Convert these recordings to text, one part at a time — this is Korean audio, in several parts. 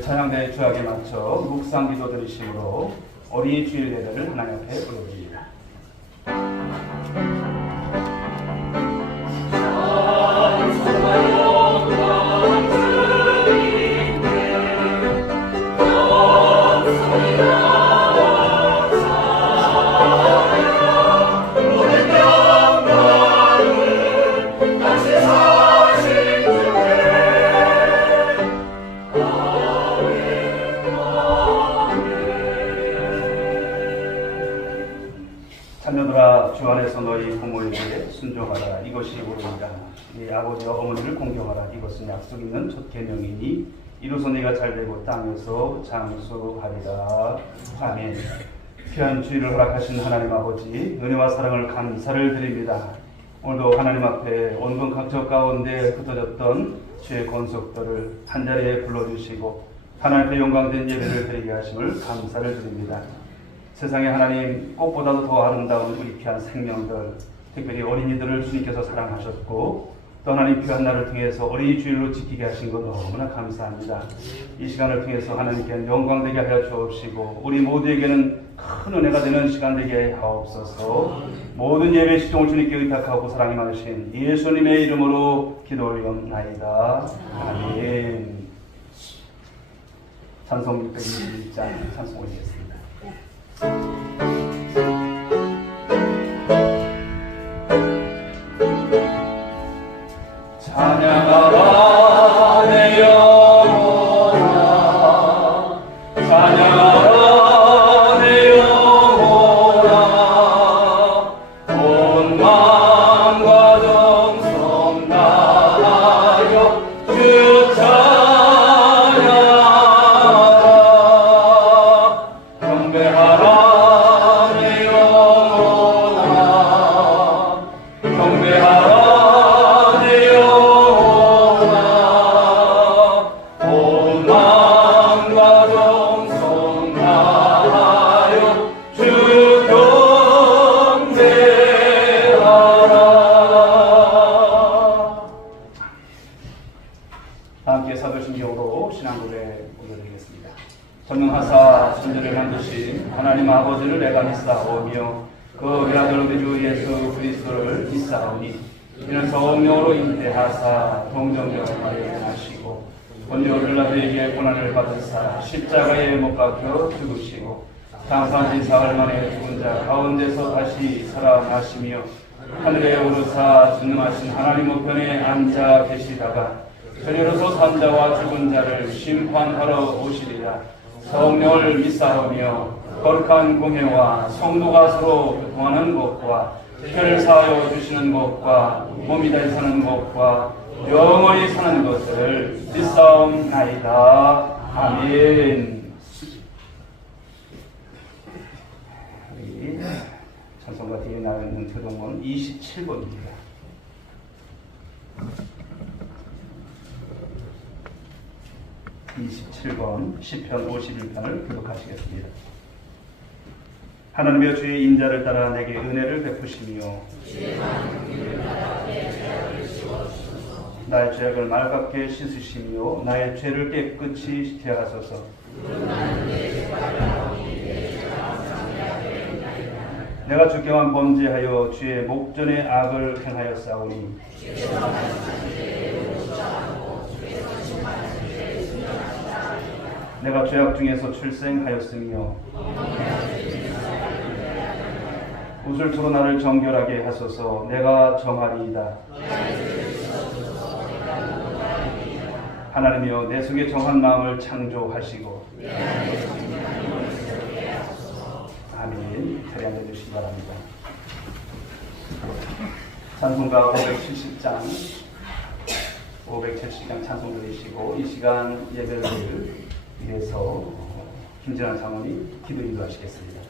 찬양대의 주약에 맞춰 묵상 기도 드리심으로 어린이 주일 예배를 하나님 앞에 올려드립니다. 자녀들아, 주 안에서 너희 부모에게 순종하라. 이것이 옳으니라. 네 아버지와 어머니를 공경하라. 이것은 약속 있는 첫 계명이니 이로써 네가 잘되고 땅에서 장수하리라. 아멘. 귀한 주일을 허락하신 하나님 아버지, 은혜와 사랑을 감사를 드립니다. 오늘도 하나님 앞에 온건 각처 가운데 흩어졌던 주의 권속들을 한자리에 불러주시고 하나님 앞에 영광된 예배를 드리게 하심을 감사를 드립니다. 세상에 하나님 꽃보다도 더 아름다운 우리 귀한 생명들, 특별히 어린이들을 주님께서 사랑하셨고 또 하나님 귀한 날을 통해서 어린이 주일로 지키게 하신 것 너무나 감사합니다. 이 시간을 통해서 하나님께 영광되게 하여 주옵시고 우리 모두에게는 큰 은혜가 되는 시간 되게 하옵소서. 모든 예배 시종을 주님께 의탁하고 사랑이 많으신 예수님의 이름으로 기도 올리옵나이다. 아멘. 찬송 621장 찬송 올리겠습니다. 찬양하라 내 영혼아, 찬양하라 내 영혼아, 온 마음과 정성 다하여 주 찬양하라. 경배하라 내 영혼아, 경배하라 함께 사도신경으로 신앙고백 올려드리겠습니다. 전능하사 천지를 만드신 하나님 아버지를 내가 믿사오며 그 외아들 우리 주 예수 그리스도를 믿사오니 이는 성령으로 잉태하사 동정녀를 하시고 본요 빌라도에게 고난을 받으사 십자가에 못 박혀 죽으시고 장사한 사흘 만에 죽은 자 가운데서 다시 살아나시며 하늘에 오르사 전능하신 하나님 우편에 앉아 계시다가 저리로서 산자와 죽은 자를 심판하러 오시리라. 성령을 믿사오며 거룩한 공회와 성도가 서로 교통하는 것과 죄를 사하여 주시는 것과 몸이 다시 사는 것과 영원히 사는 것을 믿사옵나이다. 아멘. 우리 찬송가 뒤에 나있는 교동문 27번입니다. 27번 시편 51편을 교독하시겠습니다. 하나님의 주의 인자를 따라 내게 은혜를 베푸시며 나의 죄악을 맑게 씻으시며 나의 죄를 깨끗이 제하소서. 내가 주께만 범죄하여 주의 목전에 악을 행하였사오니 내가 죄악 중에서 출생하였으며 웃을수로 나를 정결하게 하소서. 내가 정하리이다. 하나님이여 내 속에 정한 마음을 창조하시고 아멘. 자리 앉아주시기 바랍니다. 찬송가 570장 찬송 드리시고 이 시간 예배를 위해서 김진환 장로님 기도 인도하시겠습니다.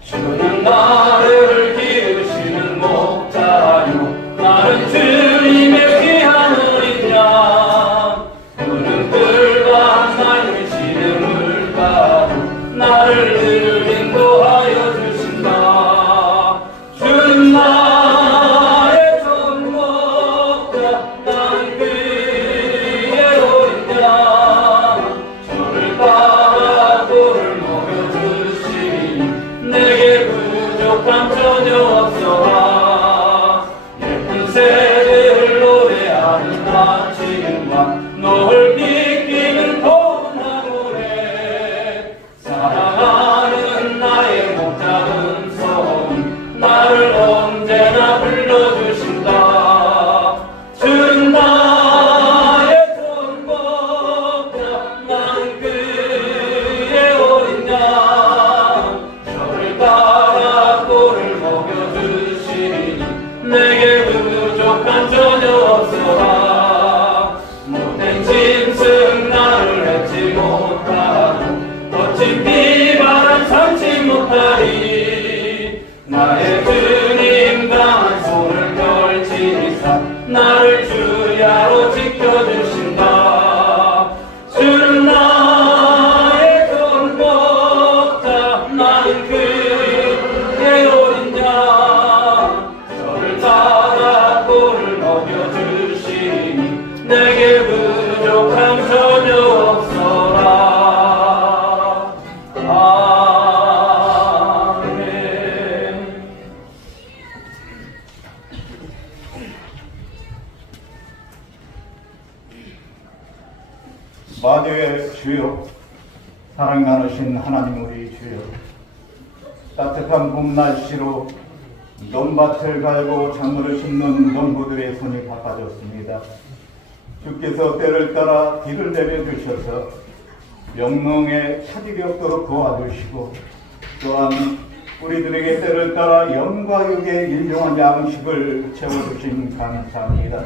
주는 나를 기르시는 목자요 나는 주님의 귀한 어린 양 푸른 들과 맑으시는 물가로 나를 늘 인도하여 주신다. 주 부족함 전혀 없어라. 예쁜 새들 노래하는 아침과 높이 뛰는 고운한 노래, 사랑하는 나의 목자른 손 나를 언제나 불러주신다. 주는 나의 손목자, 나는 그의 어린 양. 저를 따라 꼴을 먹여주시니 내게 부족한 전혀 없어라. 못된 짐승 나를 맺지 못하고 거친 비바람 삼지 못하리. 나의 주님 강한 손을 펼치사 나를 주야로 지켜주신다. 주는 나의 손목자, 나는 그의 어린 양. 저를 따라 꼴을 먹여주시니 내게 부족함 전혀 없어라. 아멘. 만유의 주여, 사랑 많으신 하나님 우리 주여, 따뜻한 봄 날씨로 논밭을 갈고 작물을 심는 농부들의 손이 바빠졌습니다. 주께서 때를 따라 비를 내려주셔서 영농에 차질이 없도록 도와주시고, 또한 우리들에게 때를 따라 영과 육의 일용한 양식을 채워주신 감사합니다.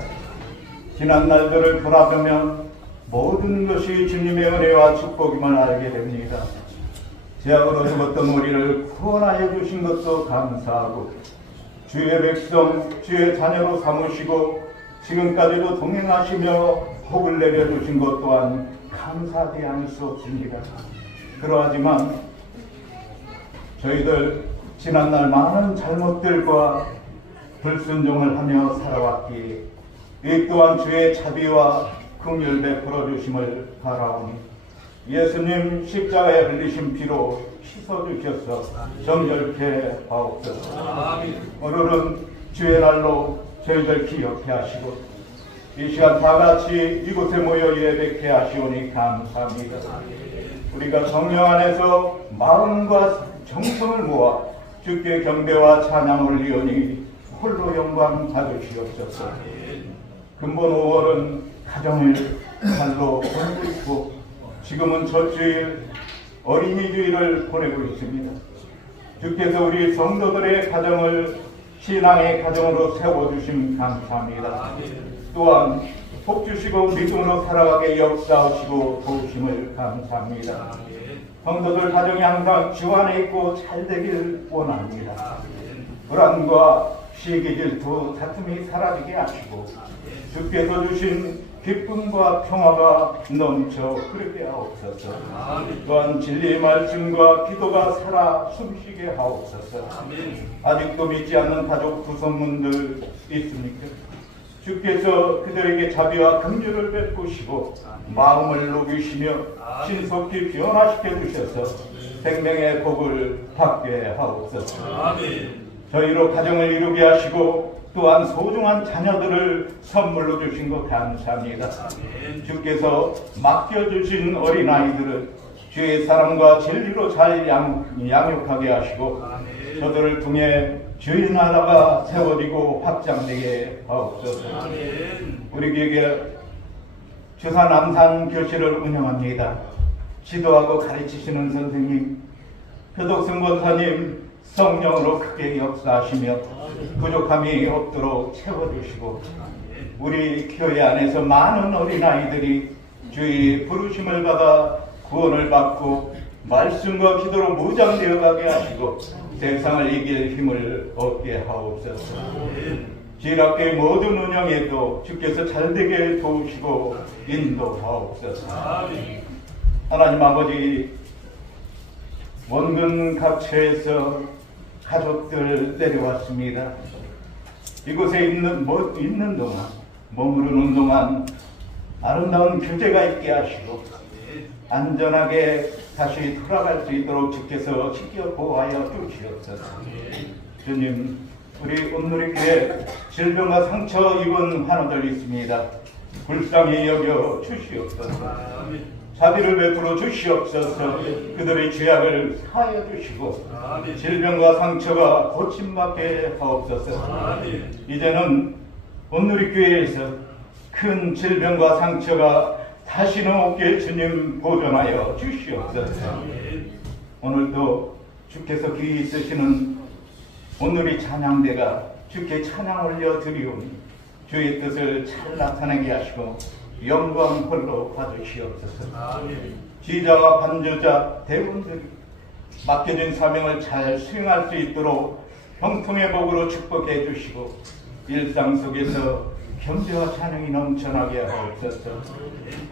지난 날들을 돌아보면 모든 것이 주님의 은혜와 축복임을 알게 됩니다. 죄악으로 죽었던 우리를 구원하여 주신 것도 감사하고, 주의 백성, 주의 자녀로 삼으시고 지금까지도 동행하시며 복을 내려주신 것 또한 감사하지 않을 수 없습니다. 그러하지만 저희들 지난날 많은 잘못들과 불순종을 하며 살아왔기에 이 또한 주의 자비와 긍휼 베풀어 주심을 바라오니 예수님 십자가에 흘리신 피로 씻어주셔서 정결케 하옵소서. 오늘은 주의 날로 저희들 기억해 하시고 이 시간 다같이 이곳에 모여 예배케 하시오니 감사합니다. 우리가 성령 안에서 마음과 정성을 모아 주께 경배와 찬양을 올리오니 홀로 영광 받으시옵소서. 근본 5월은 가정을 달로 보내고 있고 지금은 첫 주일 어린이 주일을 보내고 있습니다. 주께서 우리 성도들의 가정을 신앙의 가정으로 세워주심 감사합니다. 또한 복 주시고 믿음으로 살아가게 역사하시고 도우심을 감사합니다. 성도들 가정이 항상 주 안에 있고 잘 되길 원합니다. 불안과 시기 질투 다툼이 사라지게 하시고 주께서 주신 기쁨과 평화가 넘쳐 흐르게 하옵소서. 또한 진리의 말씀과 기도가 살아 숨쉬게 하옵소서. 아직도 믿지 않는 가족 구성원들 있습니까? 주께서 그들에게 자비와 긍휼을 베푸시고 마음을 녹이시며 신속히 변화시켜 주셔서 생명의 복을 받게 하옵소서. 저희로 가정을 이루게 하시고 또한 소중한 자녀들을 선물로 주신 것 감사합니다. 주께서 맡겨주신 어린아이들을 주의 사랑과 진리로 잘 양육하게 하시고 저들을 통해 주의 나라가 세워지고 확장되게 하옵소서. 우리 교회에 주산 암산 교실을 운영합니다. 지도하고 가르치시는 선생님, 표독승 권사님 성령으로 크게 역사하시며 부족함이 없도록 채워주시고 우리 교회 안에서 많은 어린아이들이 주의 부르심을 받아 구원을 받고 말씀과 기도로 무장되어 가게 하시고 세상을 이길 힘을 얻게 하옵소서. 지락교회 모든 운영에도 주께서 잘되게 도우시고 인도하옵소서. 하나님 아버지, 원근 각처에서 가족들 내려왔습니다. 이곳에 있는 동안, 머무르는 동안 아름다운 교제가 있게 하시고 안전하게 다시 돌아갈 수 있도록 주께서 지켜 보호하여 주시옵소서. 주님, 우리 온누리교회 질병과 상처 입은 환우들 있습니다. 불쌍히 여겨 주시옵소서. 자비를 베풀어 주시옵소서. 그들의 죄악을 사하여 주시고 질병과 상처가 고침받게 하옵소서. 이제는 온누리교회에서 큰 질병과 상처가 다시는 없게 주님 보존하여 주시옵소서. 오늘도 주께서 귀히 있으시는 온누리 찬양대가 주께 찬양 올려 드리오니 주의 뜻을 잘 나타내게 하시고 영광 홀로 받으시옵소서. 지휘자와 반주자 대원들이 맡겨진 사명을 잘 수행할 수 있도록 형통의 복으로 축복해 주시고 일상 속에서 겸손과 찬양이 넘쳐나게 하옵소서.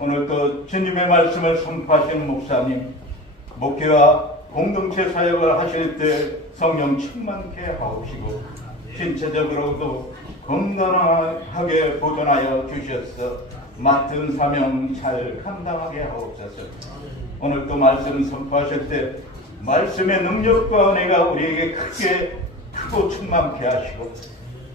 오늘도 주님의 말씀을 선포하시는 목사님, 목회와 공동체 사역을 하실 때 성령 충만케 하옵시고 신체적으로도 건강하게 보존하여 주셔서 맡은 사명 잘 감당하게 하옵소서. 오늘도 말씀 선포하실 때 말씀의 능력과 은혜가 우리에게 크고 충만케 하시고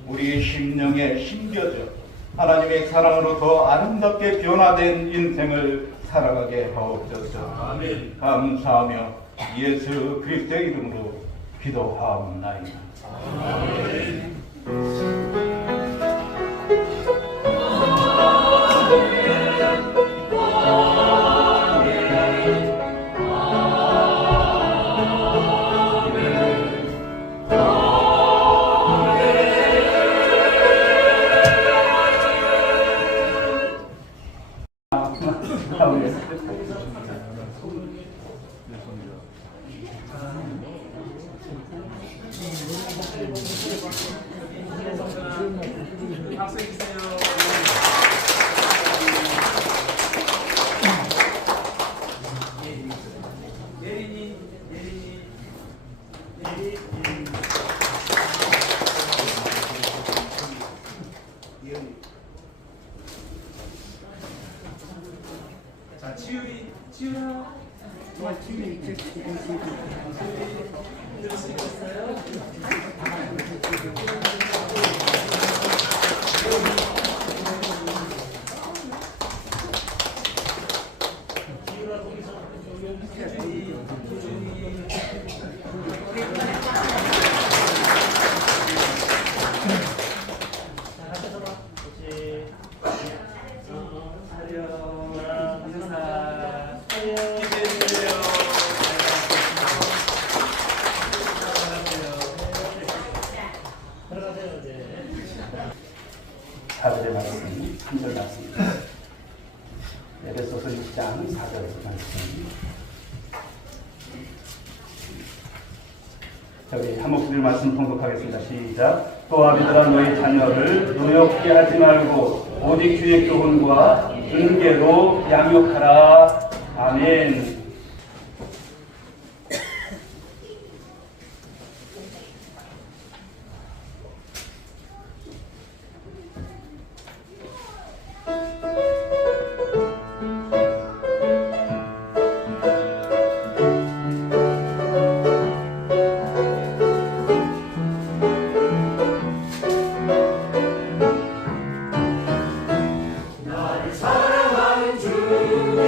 우리의 심령에 심겨져 하나님의 사랑으로 더 아름답게 변화된 인생을 살아가게 하옵소서. 감사하며 예수 그리스도의 이름으로 기도하옵나이다. 자, 치유라. 들으시겠어요? 사절의 말씀, 3절 말씀입니다. 에베소서 6장 4절 말씀. 저희 한 목소리 말씀 통독하겠습니다. 시작. 또 아비들아 너희 자녀를 노엽게 하지 말고 오직 주의 교훈과 은계로 양육하라. 아멘. 나를 사랑하는 주님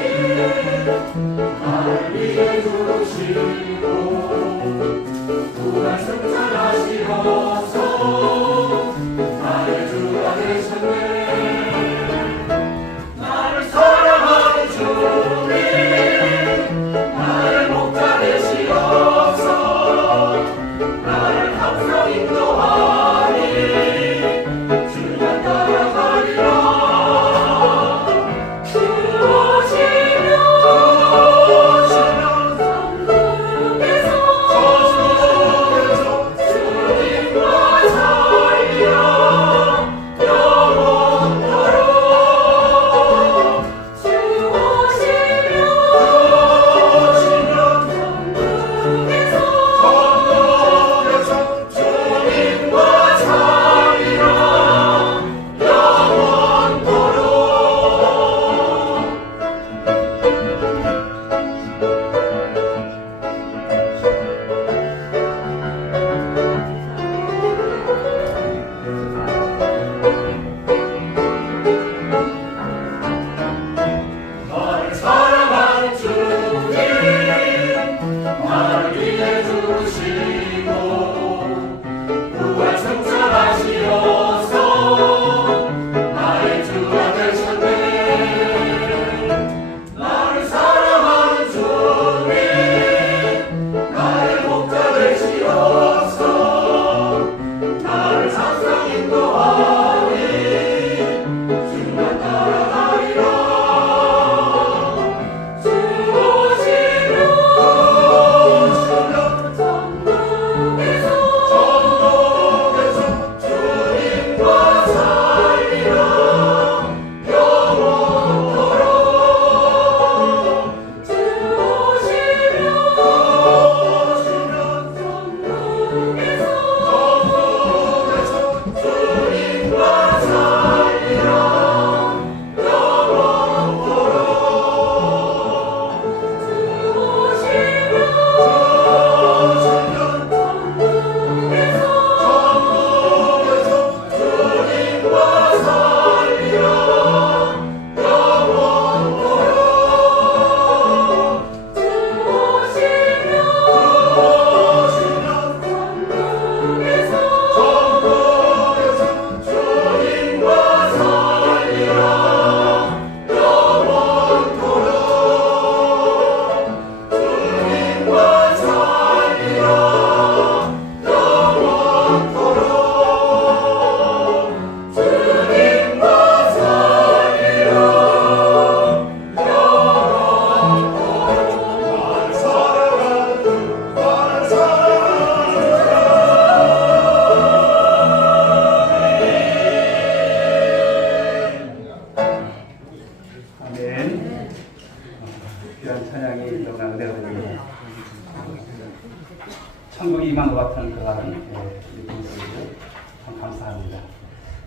참 감사합니다.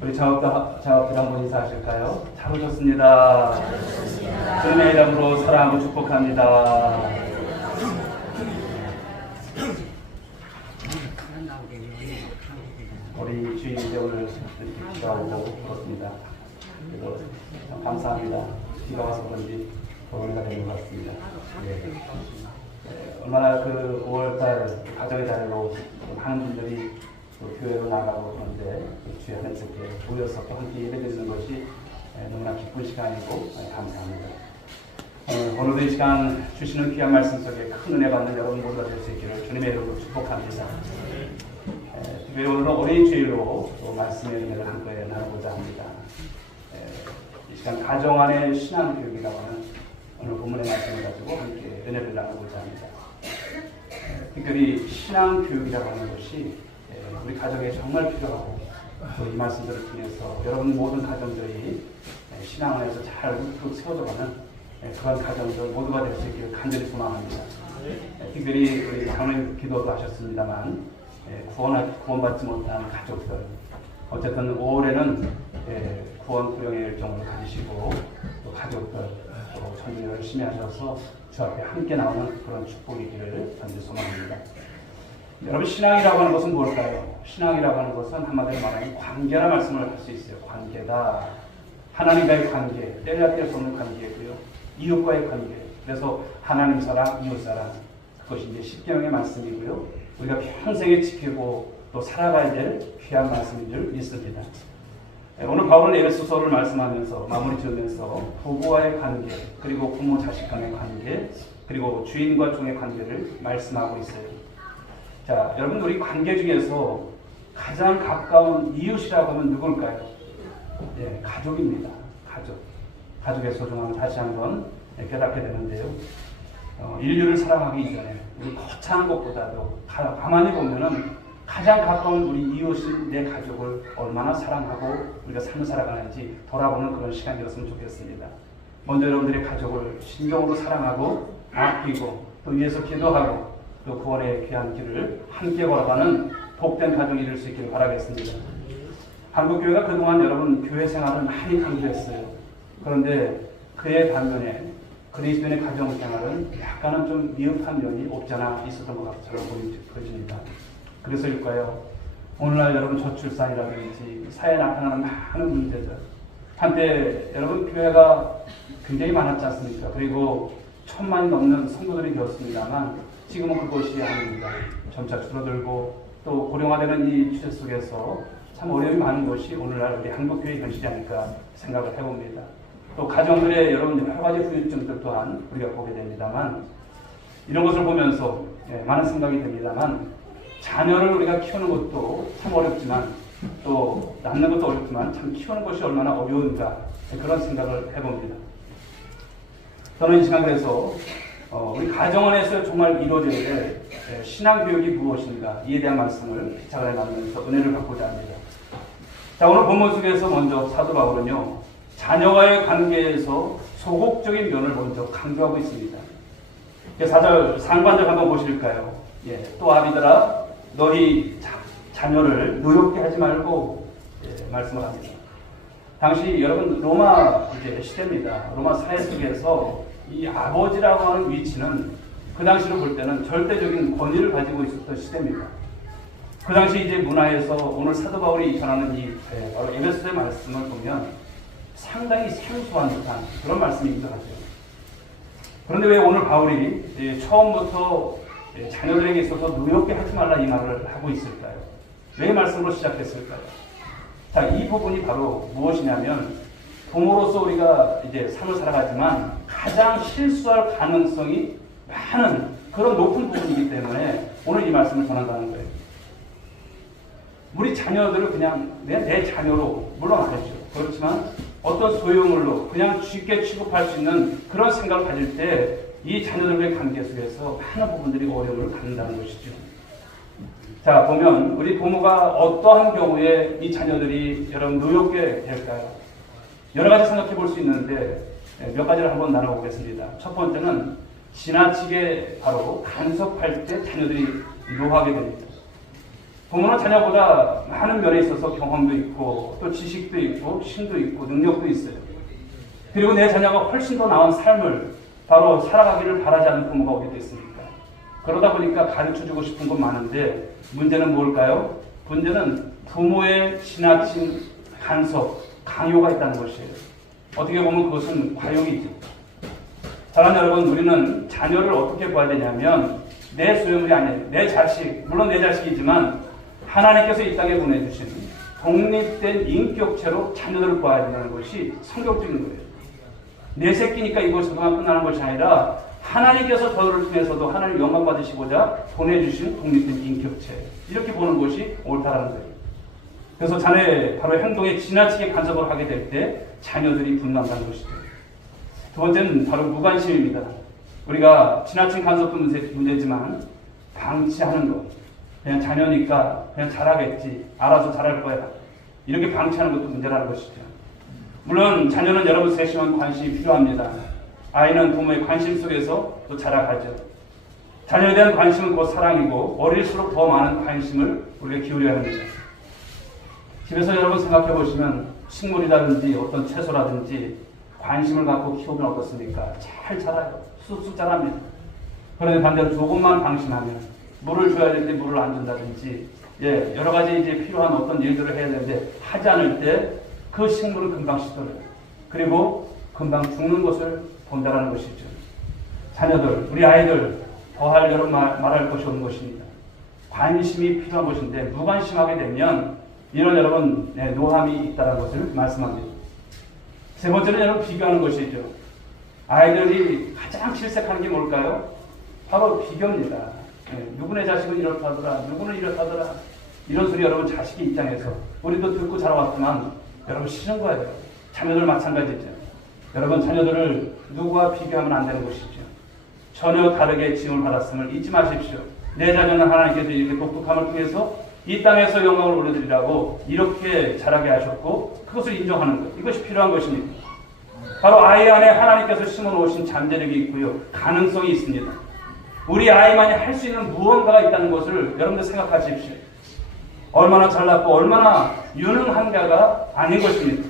우리 자업들 한번 인사하실까요? 잘 오셨습니다. 주님의 이름으로 사랑하고 축복합니다. 우리 주인 이제 오늘 이렇게 비가 오고 그렇습니다. 그래서 참 감사합니다. 비가 와서 그런지 도움이가 되는 것 같습니다. 얼마나 그 5월달 가정의 달로 많은 분들이 또 교회로 나가고 그런데 주의 안에 이렇게 모여서 또 함께 예배드리는 것이 너무나 기쁜 시간이고 감사합니다. 오늘도 이 시간 주시는 귀한 말씀 속에 큰 은혜 받는 여러분 모두가 될 수 있기를 주님의 이름으로 축복합니다. 특별히 오늘은 어린 주일로 또 말씀의 은혜를 한꺼번에 나누고자 합니다. 이 시간 가정 안의 신앙 교육이라고 하는 오늘 본문의 말씀을 가지고 함께 은혜를 나누고자 합니다. 특별히 신앙 교육이라고 하는 것이 우리 가정에 정말 필요하고 또 이 말씀들을 통해서 여러분 모든 가정들이 신앙 안에서 잘 세워져가는 그런 가정들 모두가 될 수 있기를 간절히 소망합니다. 특별히 우리 장로님 기도도 하셨습니다만 구원받지 못한 가족들 어쨌든 5월에는 구원 구령의 일정을 가지시고 또 가족들 또 전부 열심히 하셔서 주 앞에 함께 나오는 그런 축복이기를 간절히 소망합니다. 여러분 신앙이라고 하는 것은 뭘까요? 신앙이라고 하는 것은 한마디로 말하면 관계라 말씀을 할 수 있어요. 관계다. 하나님과의 관계, 때려야 뗄 수 없는 관계고요. 이웃과의 관계. 그래서 하나님 사랑, 이웃 사랑. 그것이 이제 십계명의 말씀이고요. 우리가 평생에 지키고 또 살아가야 될 귀한 말씀인 줄 믿습니다. 오늘 바울은 에베소서를 말씀하면서 마무리 지으면서 부부와의 관계, 그리고 부모 자식 간의 관계, 그리고 주인과 종의 관계를 말씀하고 있어요. 자, 여러분 우리 관계 중에서 가장 가까운 이웃이라고 하면 누굴까요? 가족입니다. 가족의 소중함을 다시 한번 깨닫게 되는데요. 인류를 사랑하기 이전에 우리 거창한 것보다도 가만히 보면은 가장 가까운 우리 이웃인 내 가족을 얼마나 사랑하고 우리가 삶을 살아가는지 돌아보는 그런 시간이었으면 좋겠습니다. 먼저 여러분들의 가족을 신경으로 사랑하고 아끼고 또 위해서 기도하고 또 구원의 귀한 길을 함께 걸어가는 복된 가정이 될 수 있기를 바라겠습니다. 한국교회가 그동안 여러분 교회 생활을 많이 강조했어요. 그런데 그의 반면에 그리스도인의 가정 생활은 약간은 좀 미흡한 면이 없지 않아 있었던 것 같처럼 보여집니다. 그래서일까요? 오늘날 여러분 저출산이라든지 사회에 나타나는 많은 문제들 한때 여러분 교회가 굉장히 많았지 않습니까? 그리고 1000만이 넘는 성도들이 되었습니다만 지금은 그것이 아닙니다. 점차 줄어들고 또 고령화되는 이 추세 속에서 참 어려움이 많은 것이 오늘날 우리 한국교회의 현실이 아닐까 생각을 해봅니다. 또 가정들의 여러분 여러 가지 후유증들 또한 우리가 보게 됩니다만 이런 것을 보면서 많은 생각이 됩니다만 자녀를 우리가 키우는 것도 참 어렵지만 또 낳는 것도 어렵지만 참 키우는 것이 얼마나 어려운가 그런 생각을 해봅니다. 저는 이 시간 그래서 우리 가정 안에서 정말 이루어져야 될 신앙교육이 무엇인가 이에 대한 말씀을 기차간에 나누면서 은혜를 받고자 합니다. 자, 오늘 본문 속에서 먼저 사도 바울은요 자녀와의 관계에서 소극적인 면을 먼저 강조하고 있습니다. 4절 상반절 한번 보실까요? 또 아비들아 너희 자녀를 노엽게 하지 말고 말씀을 합니다. 당시 여러분 로마 시대입니다. 로마 사회 속에서 이 아버지라고 하는 위치는 그 당시로 볼 때는 절대적인 권위를 가지고 있었던 시대입니다. 그 당시 이제 문화에서 오늘 사도 바울이 전하는 이 바로 에베소서의 말씀을 보면 상당히 생소한 듯한 그런 말씀이기도 하죠. 그런데 왜 오늘 바울이 처음부터 자녀들에게 있어서 노엽게 하지 말라 이 말을 하고 있을까요? 왜 말씀으로 시작했을까요? 자, 이 부분이 바로 무엇이냐면 부모로서 우리가 이제 삶을 살아가지만 가장 실수할 가능성이 많은 그런 높은 부분이기 때문에 오늘 이 말씀을 전한다는 거예요. 우리 자녀들을 그냥 내 자녀로 물론 알죠. 그렇지만 어떤 소유물로 그냥 쉽게 취급할 수 있는 그런 생각을 가질 때 이 자녀들과의 관계 속에서 많은 부분들이 어려움을 갖는다는 것이죠. 자, 보면 우리 부모가 어떠한 경우에 이 자녀들이 여러분 노엽게 될까요? 여러 가지 생각해 볼 수 있는데 몇 가지를 한번 나눠보겠습니다. 첫 번째는 지나치게 바로 간섭할 때 자녀들이 노하게 됩니다. 부모는 자녀보다 많은 면에 있어서 경험도 있고 또 지식도 있고 힘도 있고 능력도 있어요. 그리고 내 자녀가 훨씬 더 나은 삶을 바로 살아가기를 바라지 않는 부모가 어디 있습니까? 그러다 보니까 가르쳐주고 싶은 건 많은데 문제는 뭘까요? 문제는 부모의 지나친 간섭, 강요가 있다는 것이에요. 어떻게 보면 그것은 과욕이죠. 사랑하는 여러분, 우리는 자녀를 어떻게 봐야 되냐면 내 소유물이 아니에요. 내 자식, 물론 내 자식이지만 하나님께서 이 땅에 보내주신 독립된 인격체로 자녀들을 봐야 된다는 것이 성경적인 거예요. 내 새끼니까 이것으로만 끝나는 것이 아니라 하나님께서 저를 통해서도 하나님 영광 받으시고자 보내주신 독립된 인격체, 이렇게 보는 것이 옳다라는 거예요. 그래서 자녀의 바로 행동에 지나치게 간섭을 하게 될 때 자녀들이 분노한다는 것이죠. 두 번째는 바로 무관심입니다. 우리가 지나친 간섭도 문제지만 방치하는 것, 그냥 자녀니까 그냥 잘하겠지, 알아서 잘할 거야, 이렇게 방치하는 것도 문제라는 것이죠. 물론 자녀는 여러분 세심한 관심이 필요합니다. 아이는 부모의 관심 속에서 또 자라가죠. 자녀에 대한 관심은 곧 사랑이고 어릴수록 더 많은 관심을 우리가 기울여야 합니다. 집에서 여러분 생각해 보시면 식물이라든지 어떤 채소라든지 관심을 갖고 키우면 어떻습니까? 잘 자라요. 쑥쑥 자랍니다. 그런데 반대로 조금만 방심하면 물을 줘야 될 때 물을 안 준다든지 여러 가지 이제 필요한 어떤 일들을 해야 되는데 하지 않을 때 그 식물은 금방 시들어요. 그리고 금방 죽는 것을 본다라는 것이죠. 자녀들, 우리 아이들 더할 여러 말할 것이 없는 것입니다. 관심이 필요한 것인데 무관심하게 되면 이런 여러분 노함이 있다는 것을 말씀합니다. 세 번째는 여러분 비교하는 것이죠. 아이들이 가장 질색하는 게 뭘까요? 바로 비교입니다. 누구네 자식은 이렇다더라, 누구는 이렇다더라, 이런 소리 여러분 자식의 입장에서 우리도 듣고 자라왔지만 여러분 싫은 거예요. 자녀들 마찬가지죠. 여러분 자녀들을 누구와 비교하면 안 되는 것이죠. 전혀 다르게 지음을 받았음을 잊지 마십시오. 내 자녀는 하나님께서 이렇게 독특함을 통해서 이 땅에서 영광을 올려드리라고 이렇게 자라게 하셨고 그것을 인정하는 것, 이것이 필요한 것입니다. 바로 아이 안에 하나님께서 심어놓으신 잠재력이 있고요, 가능성이 있습니다. 우리 아이만이 할 수 있는 무언가가 있다는 것을 여러분들 생각하십시오. 얼마나 잘났고 얼마나 유능한가가 아닌 것입니다.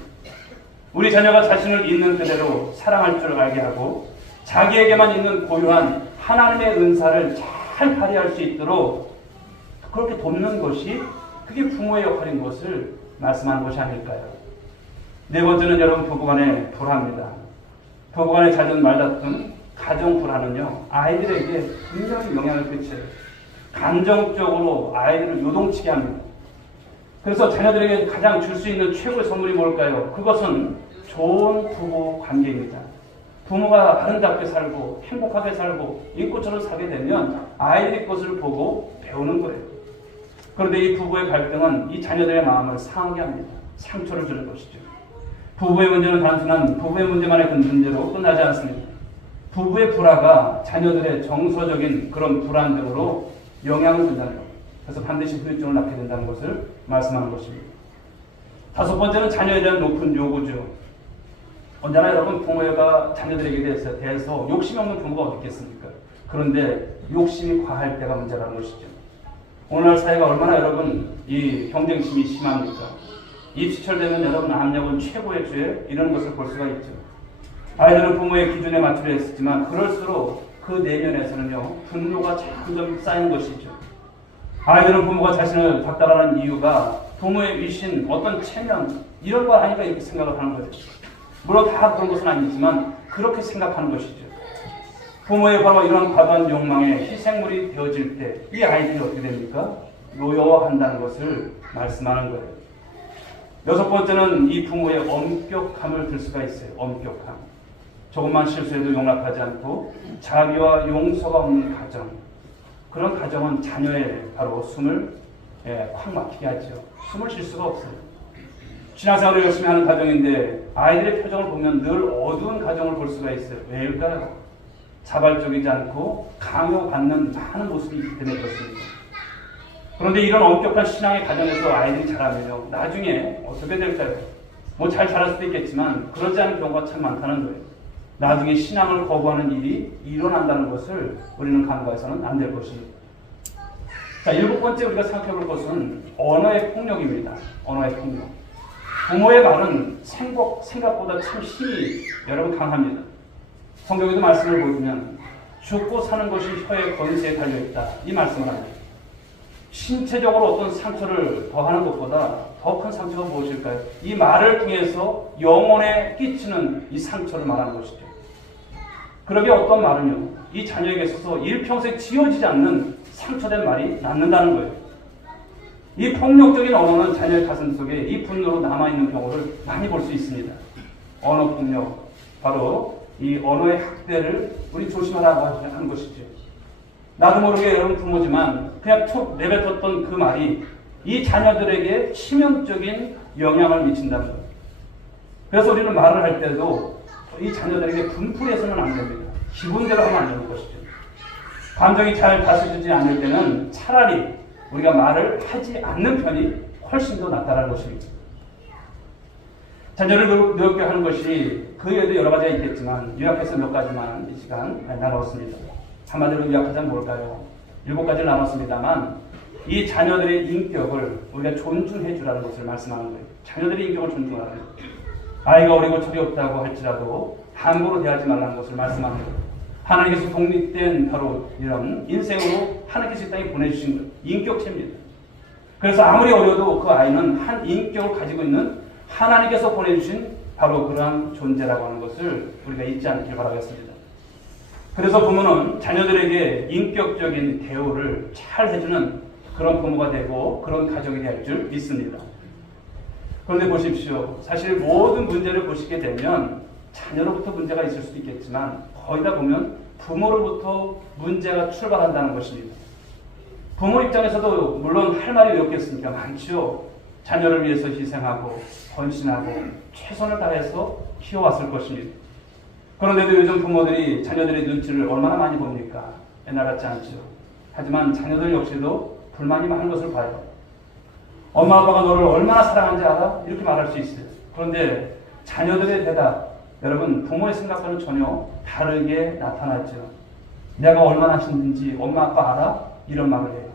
우리 자녀가 자신을 있는 그대로 사랑할 줄 알게 하고 자기에게만 있는 고유한 하나님의 은사를 잘 발휘할 수 있도록 그렇게 돕는 것이 그게 부모의 역할인 것을 말씀하는 것이 아닐까요? 네 번째는 여러분 부부간의 불화입니다. 부부간의 잦은 말다툼, 가정 불화는요 아이들에게 분명히 영향을 끼쳐요. 감정적으로 아이들을 요동치게 합니다. 그래서 자녀들에게 가장 줄 수 있는 최고의 선물이 뭘까요? 그것은 좋은 부부 관계입니다. 부모가 아름답게 살고 행복하게 살고 인꽃처럼 살게 되면 아이들이 그것을 보고 배우는 거예요. 그런데 이 부부의 갈등은 이 자녀들의 마음을 상하게 합니다. 상처를 주는 것이죠. 부부의 문제는 단순한 부부의 문제만의 그 문제로 끝나지 않습니다. 부부의 불화가 자녀들의 정서적인 그런 불안 등으로 영향을 준다는 것. 그래서 반드시 후유증을 낳게 된다는 것을 말씀하는 것입니다. 다섯 번째는 자녀에 대한 높은 요구죠. 언제나 여러분 부모가 자녀들에게 대해서 욕심이 없는 부모가 어디 있겠습니까? 그런데 욕심이 과할 때가 문제라는 것이죠. 오늘날 사회가 얼마나 여러분 이 경쟁심이 심합니까? 입시철되면 여러분 압력은 최고의 죄, 이런 것을 볼 수가 있죠. 아이들은 부모의 기준에 맞추려 했지만 그럴수록 그 내면에서는요 분노가 점점 쌓이는 것이죠. 아이들은 부모가 자신을 닥달하는 이유가 부모의 위신, 어떤 체면 이런 거 아니까 이렇게 생각을 하는 거죠. 물론 다 그런 것은 아니지만 그렇게 생각하는 것이죠. 부모의 바로 이런 과도한 욕망에 희생물이 되어질 때 이 아이들이 어떻게 됩니까? 노여워한다는 것을 말씀하는 거예요. 여섯 번째는 이 부모의 엄격함을 들 수가 있어요. 엄격함. 조금만 실수해도 용납하지 않고 자비와 용서가 없는 가정. 그런 가정은 자녀의 바로 숨을 확 막히게 하죠. 숨을 쉴 수가 없어요. 신앙생활을 열심히 하는 가정인데 아이들의 표정을 보면 늘 어두운 가정을 볼 수가 있어요. 왜일까요? 자발적이지 않고 강요받는 많은 모습이 있기 때문에 그렇습니다. 그런데 이런 엄격한 신앙의 가정에서 아이들이 자라면요 나중에 어떻게 될까요? 뭐 잘 자랄 수도 있겠지만 그러지 않은 경우가 참 많다는 거예요. 나중에 신앙을 거부하는 일이 일어난다는 것을 우리는 간과해서는 안 될 것입니다. 자, 7번째 우리가 생각해 볼 것은 언어의 폭력입니다. 언어의 폭력. 부모의 말은 생각보다 참 힘이 여러분 강합니다. 성경에도 말씀을 보시면 죽고 사는 것이 혀의 권세에 달려있다. 이 말씀을 합니다. 신체적으로 어떤 상처를 더하는 것보다 더 큰 상처가 무엇일까요? 이 말을 통해서 영혼에 끼치는 이 상처를 말하는 것이죠. 그러게 어떤 말은요, 이 자녀에게 있어서 일평생 지워지지 않는 상처된 말이 낳는다는 거예요. 이 폭력적인 언어는 자녀의 가슴 속에 이 분노로 남아있는 경우를 많이 볼 수 있습니다. 언어 폭력, 바로 이 언어의 학대를 우리 조심하라고 하는 것이죠. 나도 모르게 여러분 부모지만 그냥 툭 내뱉었던 그 말이 이 자녀들에게 치명적인 영향을 미친다는 거예요. 그래서 우리는 말을 할 때도 이 자녀들에게 분풀해서는 안 됩니다. 기분대로 하면 안 되는 것이죠. 감정이 잘 다스려지지 않을 때는 차라리 우리가 말을 하지 않는 편이 훨씬 더 낫다는 것입니다. 자녀를 노엽게 하는 것이 그 외에도 여러 가지가 있겠지만 요약해서 몇 가지만 이 시간 나눴습니다. 한마디로 요약하자면 뭘까요? 7가지를 나눴습니다만 이 자녀들의 인격을 우리가 존중해 주라는 것을 말씀하는 거예요. 자녀들의 인격을 존중하라는 거예요. 아이가 어리고 철이 없다고 할지라도 함부로 대하지 말라는 것을 말씀하는 거예요. 하나님께서 독립된 바로 이런 인생으로 하나님께서 이 땅에 보내주신 거예요. 인격체입니다. 그래서 아무리 어려도 그 아이는 한 인격을 가지고 있는 하나님께서 보내주신 바로 그러한 존재라고 하는 것을 우리가 잊지 않길 바라겠습니다. 그래서 부모는 자녀들에게 인격적인 대우를 잘 해주는 그런 부모가 되고 그런 가족이 될 줄 믿습니다. 그런데 보십시오. 사실 모든 문제를 보시게 되면 자녀로부터 문제가 있을 수도 있겠지만 거의 다 보면 부모로부터 문제가 출발한다는 것입니다. 부모 입장에서도 물론 할 말이 왜 없겠습니까? 많죠. 자녀를 위해서 희생하고 헌신하고 최선을 다해서 키워왔을 것입니다. 그런데도 요즘 부모들이 자녀들의 눈치를 얼마나 많이 봅니까? 옛날 같지 않죠. 하지만 자녀들 역시도 불만이 많은 것을 봐요. 엄마 아빠가 너를 얼마나 사랑하는지 알아? 이렇게 말할 수 있어요. 그런데 자녀들의 대답, 여러분 부모의 생각과는 전혀 다르게 나타나죠. 내가 얼마나 힘든지 엄마 아빠 알아? 이런 말을 해요.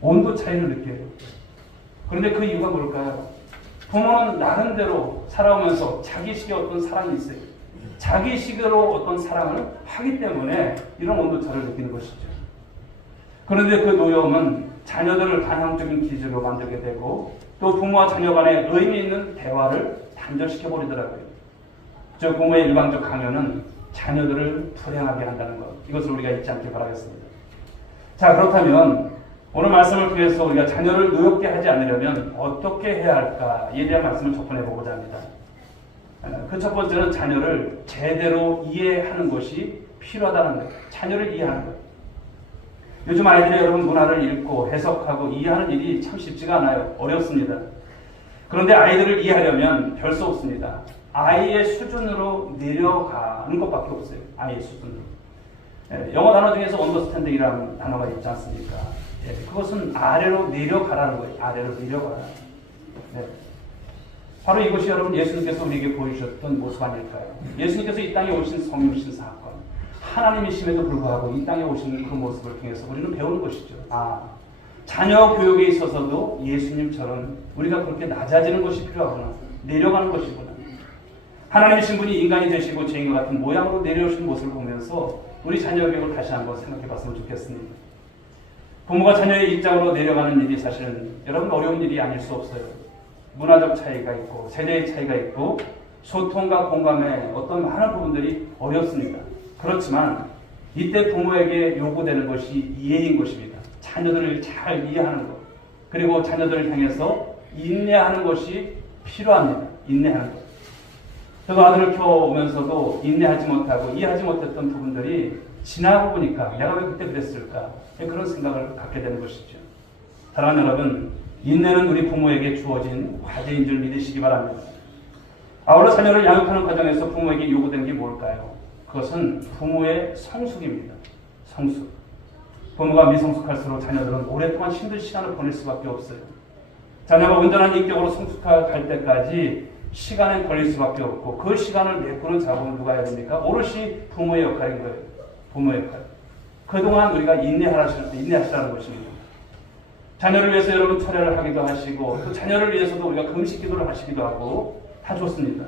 온도 차이를 느껴요. 그런데 그 이유가 뭘까요? 부모는 나름대로 살아오면서 자기식의 어떤 사랑이 있어요. 자기식으로 어떤 사랑을 하기 때문에 이런 온도차를 느끼는 것이죠. 그런데 그 노여움은 자녀들을 반항적인 기준으로 만들게 되고 또 부모와 자녀 간의 의미 있는 대화를 단절시켜버리더라고요. 저 부모의 일방적 강요는 자녀들을 불행하게 한다는 것, 이것을 우리가 잊지 않길 바라겠습니다. 자, 그렇다면 오늘 말씀을 통해서 우리가 자녀를 노엽게 하지 않으려면 어떻게 해야 할까에 대한 말씀을 접근해 보고자 합니다. 그 첫 번째는 자녀를 제대로 이해하는 것이 필요하다는 거예요. 자녀를 이해하는 거예요. 요즘 아이들이 여러분 문화를 읽고 해석하고 이해하는 일이 참 쉽지가 않아요. 어렵습니다. 그런데 아이들을 이해하려면 별 수 없습니다. 아이의 수준으로 내려가는 것밖에 없어요. 아이의 수준으로. 영어 단어 중에서 언더스탠딩이라는 단어가 있지 않습니까? 그것은 아래로 내려가라는 거예요. 아래로 내려가라. 네. 바로 이것이 여러분 예수님께서 우리에게 보여주셨던 모습 아닐까요? 예수님께서 이 땅에 오신 성육신 사건, 하나님이심에도 불구하고 이 땅에 오신 그 모습을 통해서 우리는 배우는 것이죠. 자녀 교육에 있어서도 예수님처럼 우리가 그렇게 낮아지는 것이 필요하구나. 내려가는 것이구나. 하나님이신 분이 인간이 되시고 죄인과 같은 모양으로 내려오신 모습을 보면서 우리 자녀 교육을 다시 한번 생각해 봤으면 좋겠습니다. 부모가 자녀의 입장으로 내려가는 일이 사실은 여러분 어려운 일이 아닐 수 없어요. 문화적 차이가 있고 세대의 차이가 있고 소통과 공감의 어떤 많은 부분들이 어렵습니다. 그렇지만 이때 부모에게 요구되는 것이 이해인 것입니다. 자녀들을 잘 이해하는 것, 그리고 자녀들을 향해서 인내하는 것이 필요합니다. 인내하는 것. 저도 아들을 키워오면서도 인내하지 못하고 이해하지 못했던 부분들이 지나고 보니까 내가 왜 그때 그랬을까? 그런 생각을 갖게 되는 것이죠. 사랑하는 여러분, 인내는 우리 부모에게 주어진 과제인 줄 믿으시기 바랍니다. 아울러 자녀를 양육하는 과정에서 부모에게 요구되는 게 뭘까요? 그것은 부모의 성숙입니다. 성숙. 부모가 미성숙할수록 자녀들은 오랫동안 힘든 시간을 보낼 수밖에 없어요. 자녀가 온전한 인격으로 성숙할 때까지 시간에 걸릴 수밖에 없고 그 시간을 메꾸는 작업은 누가 해야 됩니까? 오롯이 부모의 역할인 거예요. 부모의 역할. 그동안 우리가 인내하시라는 것입니다. 자녀를 위해서 여러분 철회를 하기도 하시고 또 자녀를 위해서도 우리가 금식 기도를 하시기도 하고 다 좋습니다.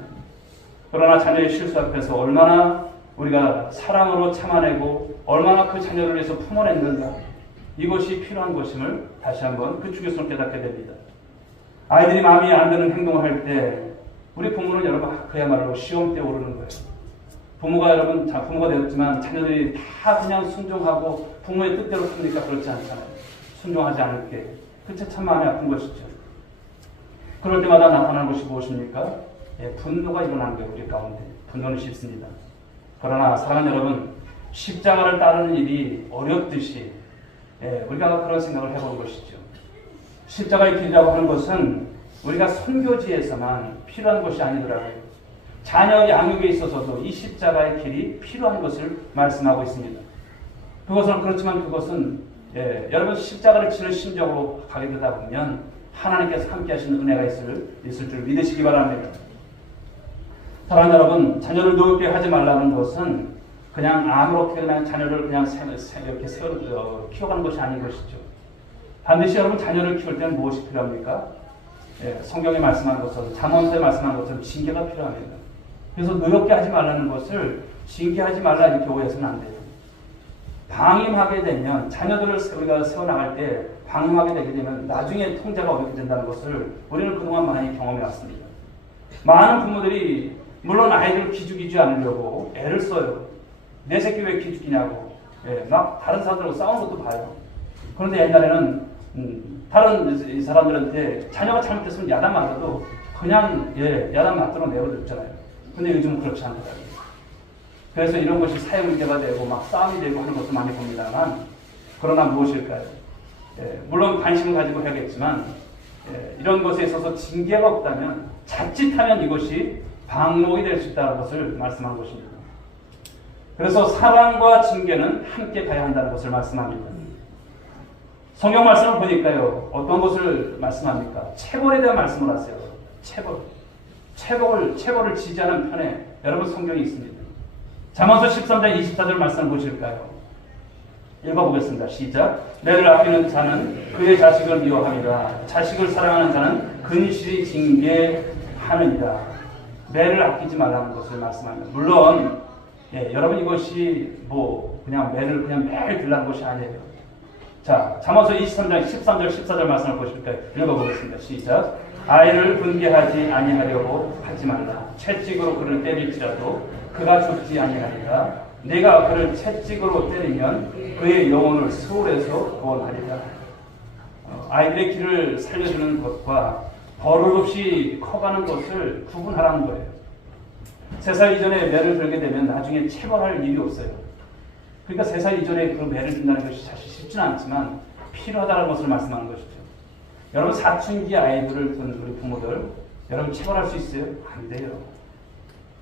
그러나 자녀의 실수 앞에서 얼마나 우리가 사랑으로 참아내고 얼마나 그 자녀를 위해서 품어냈는가, 이것이 필요한 것임을 다시 한번 그 중요성을 깨닫게 됩니다. 아이들이 마음이 안 드는 행동을 할 때 우리 부모는 여러분 그야말로 시험대에 오르는 거예요. 부모가 여러분 부모가 되었지만 자녀들이 다 그냥 순종하고 부모의 뜻대로 큽니까? 그렇지 않잖아요. 순종하지 않을 게 그게 참 마음이 아픈 것이죠. 그럴 때마다 나타나는 것이 무엇입니까? 분노가 일어나는 거예요. 우리 가운데 분노는 싫습니다. 그러나 사랑하는 여러분, 십자가를 따르는 일이 어렵듯이 우리가 그런 생각을 해보는 것이죠. 십자가의 길이라고 하는 것은 우리가 선교지에서만 필요한 것이 아니더라고요. 자녀 양육에 있어서도 이 십자가의 길이 필요한 것을 말씀하고 있습니다. 그렇지만 그것은 여러분 십자가를 지는 심정으로 가게 되다 보면 하나님께서 함께 하시는 은혜가 있을 줄 믿으시기 바랍니다. 사랑하는 여러분, 자녀를 노엽게 하지 말라는 것은 그냥 아무렇게 그냥 자녀를 그냥 이렇게 키워가는 것이 아닌 것이죠. 반드시 여러분 자녀를 키울 때는 무엇이 필요합니까? 성경에 말씀한 것처럼, 잠언서에 말씀한 것처럼 징계가 필요합니다. 그래서 노엽게 하지 말라는 것을 징계하지 말라 이렇게 오해해서는 안 돼요. 방임하게 되면 자녀들을 우리가 세워나갈 때 방임하게 되게 되면 나중에 통제가 어렵게 된다는 것을 우리는 그동안 많이 경험해 왔습니다. 많은 부모들이 물론 아이들을 기죽이지 않으려고 애를 써요. 내 새끼 왜 기죽이냐고. 막 다른 사람들하고 싸우는 것도 봐요. 그런데 옛날에는 다른 사람들한테 자녀가 잘못했으면 야단 맞아도 그냥 야단 맞도록 내버려뒀잖아요. 근데 요즘은 그렇지 않더라고요. 그래서 이런 것이 사회 문제가 되고 막 싸움이 되고 하는 것도 많이 봅니다만, 그러나 무엇일까요? 물론 관심을 가지고 해야겠지만 이런 것에 있어서 징계가 없다면 자칫하면 이것이 방목이 될 수 있다는 것을 말씀한 것입니다. 그래서 사랑과 징계는 함께 가야 한다는 것을 말씀합니다. 성경 말씀을 보니까요, 어떤 것을 말씀합니까? 체벌에 대한 말씀을 하세요. 체벌을 지지하는 편에 여러분 성경이 있습니다. 잠언서 13장 24절 말씀을 보실까요? 읽어보겠습니다. 시작. 매를 아끼는 자는 그의 자식을 미워함이라. 자식을 사랑하는 자는 근실히 징계하느니라. 매를 아끼지 말라는 것을 말씀합니다. 물론 여러분 이것이 그냥 매를 그냥 매일 들라는 것이 아니에요. 자, 잠언서 23장 13절 14절 말씀을 보실까요? 읽어보겠습니다. 시작. 아이를 분개하지 아니하려고 하지 말라. 채찍으로 그를 때릴지라도 그가 죽지 아니하리라. 내가 그를 채찍으로 때리면 그의 영혼을 수월에서 구원하리라. 아이들의 길을 살려주는 것과 버릇없이 커가는 것을 구분하라는 거예요. 3살 이전에 매를 들게 되면 나중에 체벌할 일이 없어요. 그러니까 3살 이전에 그 매를 든다는 것이 사실 쉽지는 않지만 필요하다는 것을 말씀하는 것이죠. 여러분 사춘기 아이들을 둔 우리 부모들, 여러분 체벌할 수 있어요? 안 돼요.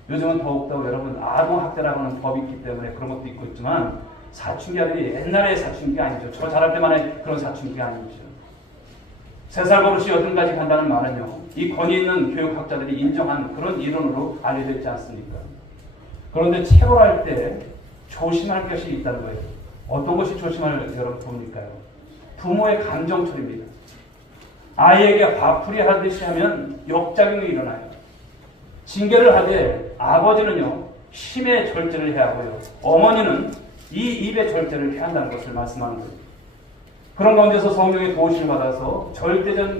요즘은 더욱더 여러분 아동학대라고 하는 법이 있기 때문에 그런 것도 있고 있지만 사춘기 아들이 옛날의 사춘기가 아니죠. 저 자랄 때만의 그런 사춘기가 아니죠. 3살 버릇이 8가지 간다는 말은요, 이 권위 있는 교육학자들이 인정한 그런 이론으로 알려져 있지 않습니까? 그런데 체벌할 때 조심할 것이 있다는 거예요. 어떤 것이 조심할 여러분 봅니까요? 부모의 감정 처리입니다. 아이에게 화풀이 하듯이 하면 역작용이 일어나요. 징계를 하되 아버지는요, 힘의 절제를 해야 하고요, 어머니는 이 입의 절제를 해야 한다는 것을 말씀하는 거예요. 그런 가운데서 성령의 도우심을 받아서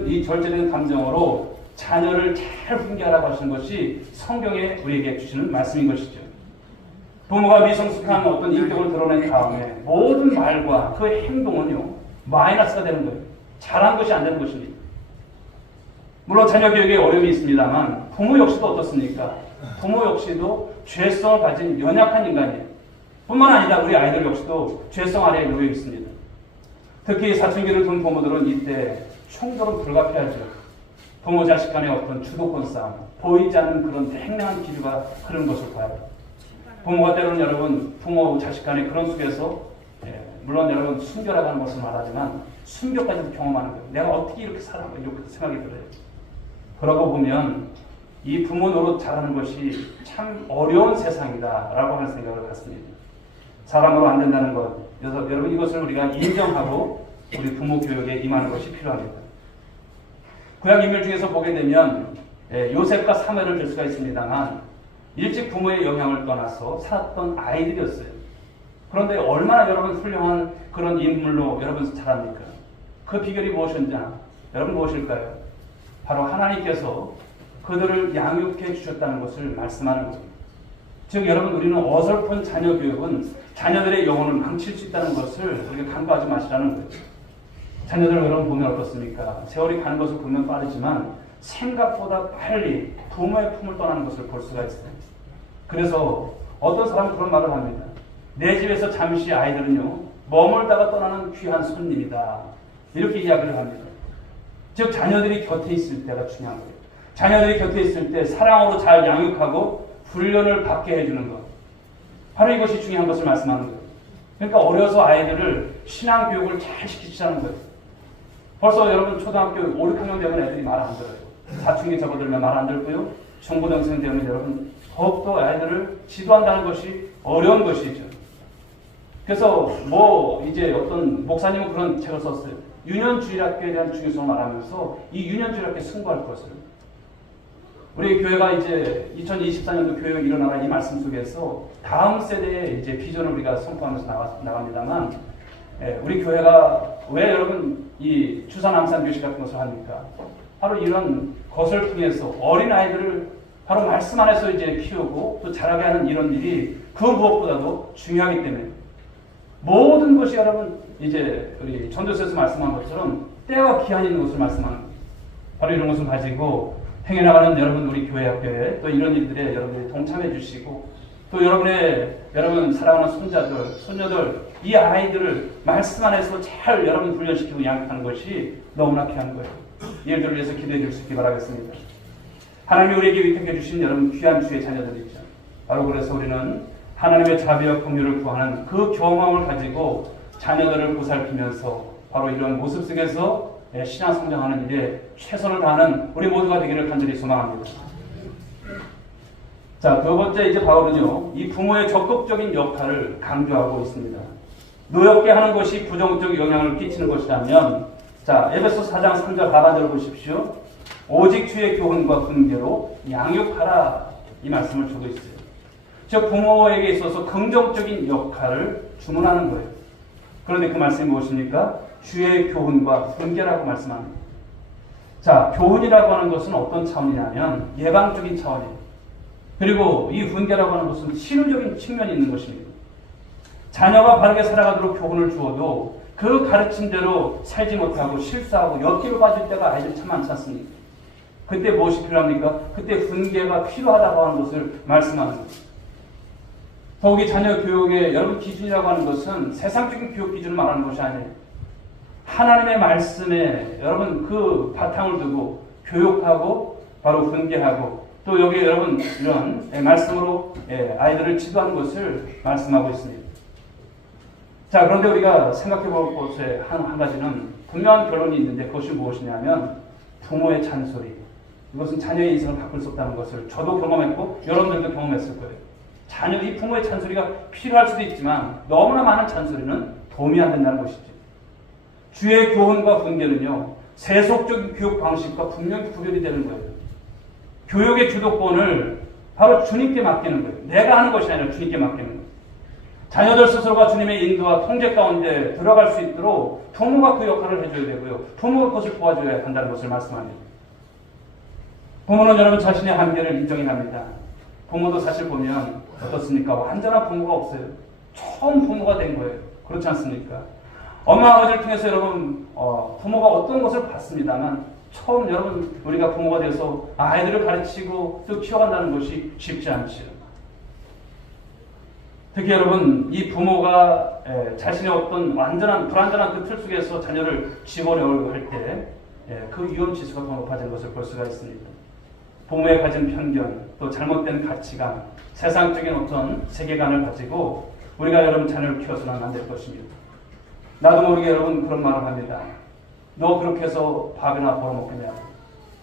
이 절제된 감정으로 자녀를 잘 훈계하라고 하시는 것이 성경에 우리에게 주시는 말씀인 것이죠. 부모가 미성숙한 어떤 인격을 드러낸 다음에 모든 말과 그 행동은요, 마이너스가 되는 거예요. 잘한 것이 안 되는 것입니다. 물론 자녀 교육에 어려움이 있습니다만 부모 역시도 어떻습니까? 부모 역시도 죄성을 가진 연약한 인간이에요. 뿐만 아니라 우리 아이들 역시도 죄성 아래에 놓여 있습니다. 특히 사춘기를 둔 부모들은 이때 충돌은 불가피하죠. 부모 자식 간의 어떤 주도권 싸움, 보이지 않는 그런 행량한 기류가 흐르는 것을 봐요. 부모가 때로는 여러분 부모 자식 간의 그런 속에서 물론 여러분 순교라고 하는 것을 말하지만 순교까지도 경험하는 거예요. 내가 어떻게 이렇게 살아? 이렇게 생각이 들어요. 그러고 보면 이 부모 노릇 잘하는 것이 참 어려운 세상이다라고 하는 생각을 갖습니다. 사람으로 안 된다는 것. 그래서 여러분 이것을 우리가 인정하고 우리 부모 교육에 임하는 것이 필요합니다. 구약 인물 중에서 보게 되면 요셉과 사무엘을 들 수가 있습니다만 일찍 부모의 영향을 떠나서 살았던 아이들이었어요. 그런데 얼마나 여러분 훌륭한 그런 인물로 여러분 자랍니까? 그 비결이 무엇이었냐? 여러분 무엇일까요? 바로 하나님께서 그들을 양육해 주셨다는 것을 말씀하는 겁니다. 즉 여러분 우리는 어설픈 자녀 교육은 자녀들의 영혼을 망칠 수 있다는 것을 우리가 간과하지 마시라는 거예요. 자녀들을 여러분 보면 어떻습니까? 세월이 가는 것을 보면 빠르지만 생각보다 빨리 부모의 품을 떠나는 것을 볼 수가 있어요. 그래서 어떤 사람은 그런 말을 합니다. 내 집에서 잠시 아이들은요 머물다가 떠나는 귀한 손님이다. 이렇게 이야기를 합니다. 즉 자녀들이 곁에 있을 때가 중요한 거예요. 자녀들이 곁에 있을 때 사랑으로 잘 양육하고 훈련을 받게 해주는 것. 바로 이것이 중요한 것을 말씀하는 거예요. 그러니까 어려서 아이들을 신앙교육을 잘 시키시라는 거예요. 벌써 여러분 초등학교 5, 6학년 되면 애들이 말 안 들어요. 사춘기 접어들면 말 안 들고요. 중고등생 되면 여러분 더욱더 아이들을 지도한다는 것이 어려운 것이죠. 그래서 이제 어떤 목사님은 그런 책을 썼어요. 유년주일학교에 대한 중요성을 말하면서 이 유년주일학교에 승부할 것을. 우리 교회가 이제 2024년도 교육이 일어나라 이 말씀 속에서 다음 세대의 이제 비전을 우리가 선포하면서 나갑니다만, 우리 교회가 왜 여러분 이 추산암산 교실 같은 것을 합니까? 바로 이런 것을 통해서 어린 아이들을 바로 말씀 안에서 이제 키우고 또 자라게 하는 이런 일이 그 무엇보다도 중요하기 때문에 모든 것이 여러분 이제 우리 전도서에서 말씀한 것처럼 때와 기한이 있는 것을 말씀하는 거예요. 바로 이런 것을 가지고 행해나가는 여러분 우리 교회 학교에 또 이런 일들에 여러분들이 동참해 주시고 또 여러분 사랑하는 손자들, 손녀들 이 아이들을 말씀 안에서 잘 여러분 훈련시키고 양육하는 것이 너무나 귀한 거예요. 이 일들을 위해서 기도해 줄 수 있기 바라겠습니다. 하나님이 우리에게 위탁해 주신 여러분 귀한 주의 자녀들이죠. 바로 그래서 우리는 하나님의 자비와 긍휼을 구하는 그 경험을 가지고 자녀들을 보살피면서 바로 이런 모습 속에서 신앙 성장하는 일에 최선을 다하는 우리 모두가 되기를 간절히 소망합니다. 자, 두 번째 이제 바울은요, 이 부모의 적극적인 역할을 강조하고 있습니다. 노엽게 하는 것이 부정적 영향을 끼치는 것이라면, 자, 에베소 4장 3절 하반절을 보십시오. 오직 주의 교훈과 훈계로 양육하라 이 말씀을 주고 있어요. 즉 부모에게 있어서 긍정적인 역할을 주문하는 거예요. 그런데 그 말씀이 무엇입니까? 주의 교훈과 훈계라고 말씀합니다. 자, 교훈이라고 하는 것은 어떤 차원이냐면 예방적인 차원이에요. 그리고 이 훈계라고 하는 것은 치료적인 측면이 있는 것입니다. 자녀가 바르게 살아가도록 교훈을 주어도 그 가르침대로 살지 못하고 실수하고 옆길로 빠질 때가 아이들 참 많지 않습니까? 그때 무엇이 필요합니까? 그때 훈계가 필요하다고 하는 것을 말씀하는 거예요. 더욱이 자녀 교육의 여러분 기준이라고 하는 것은 세상적인 교육 기준을 말하는 것이 아니에요. 하나님의 말씀에 여러분 그 바탕을 두고 교육하고 바로 훈계하고 또 여기 여러분 이런 말씀으로 아이들을 지도하는 것을 말씀하고 있습니다. 자, 그런데 우리가 생각해 볼 것의 한 가지는 분명한 결론이 있는데 그것이 무엇이냐면 부모의 잔소리. 이것은 자녀의 인생을 바꿀 수 없다는 것을 저도 경험했고 여러분들도 경험했을 거예요. 이 부모의 잔소리가 필요할 수도 있지만 너무나 많은 잔소리는 도움이 안 된다는 것이죠. 주의 교훈과 훈계는요, 세속적인 교육 방식과 분명히 구별이 되는 거예요. 교육의 주도권을 바로 주님께 맡기는 거예요. 내가 하는 것이 아니라 주님께 맡기는 거예요. 자녀들 스스로가 주님의 인도와 통제 가운데 들어갈 수 있도록 부모가 그 역할을 해줘야 되고요. 부모가 그것을 도와줘야 한다는 것을 말씀합니다. 부모는 여러분 자신의 한계를 인정해야 합니다. 부모도 사실 보면 어떻습니까? 완전한 부모가 없어요. 처음 부모가 된 거예요. 그렇지 않습니까? 엄마 아버지를 통해서 여러분 부모가 어떤 것을 봤습니다만 처음 여러분 우리가 부모가 돼서 아이들을 가르치고 또 키워간다는 것이 쉽지 않죠. 특히 여러분 이 부모가 자신의 어떤 불완전한 그 틀 속에서 자녀를 집어넣으려고 할 때 그 위험 지수가 더 높아지는 것을 볼 수가 있습니다. 부모의 가진 편견, 또 잘못된 가치관, 세상적인 어떤 세계관을 가지고 우리가 여러분 자녀를 키워서는 안 될 것입니다. 나도 모르게 여러분 그런 말을 합니다. 너 그렇게 해서 밥이나 벌어먹겠냐고.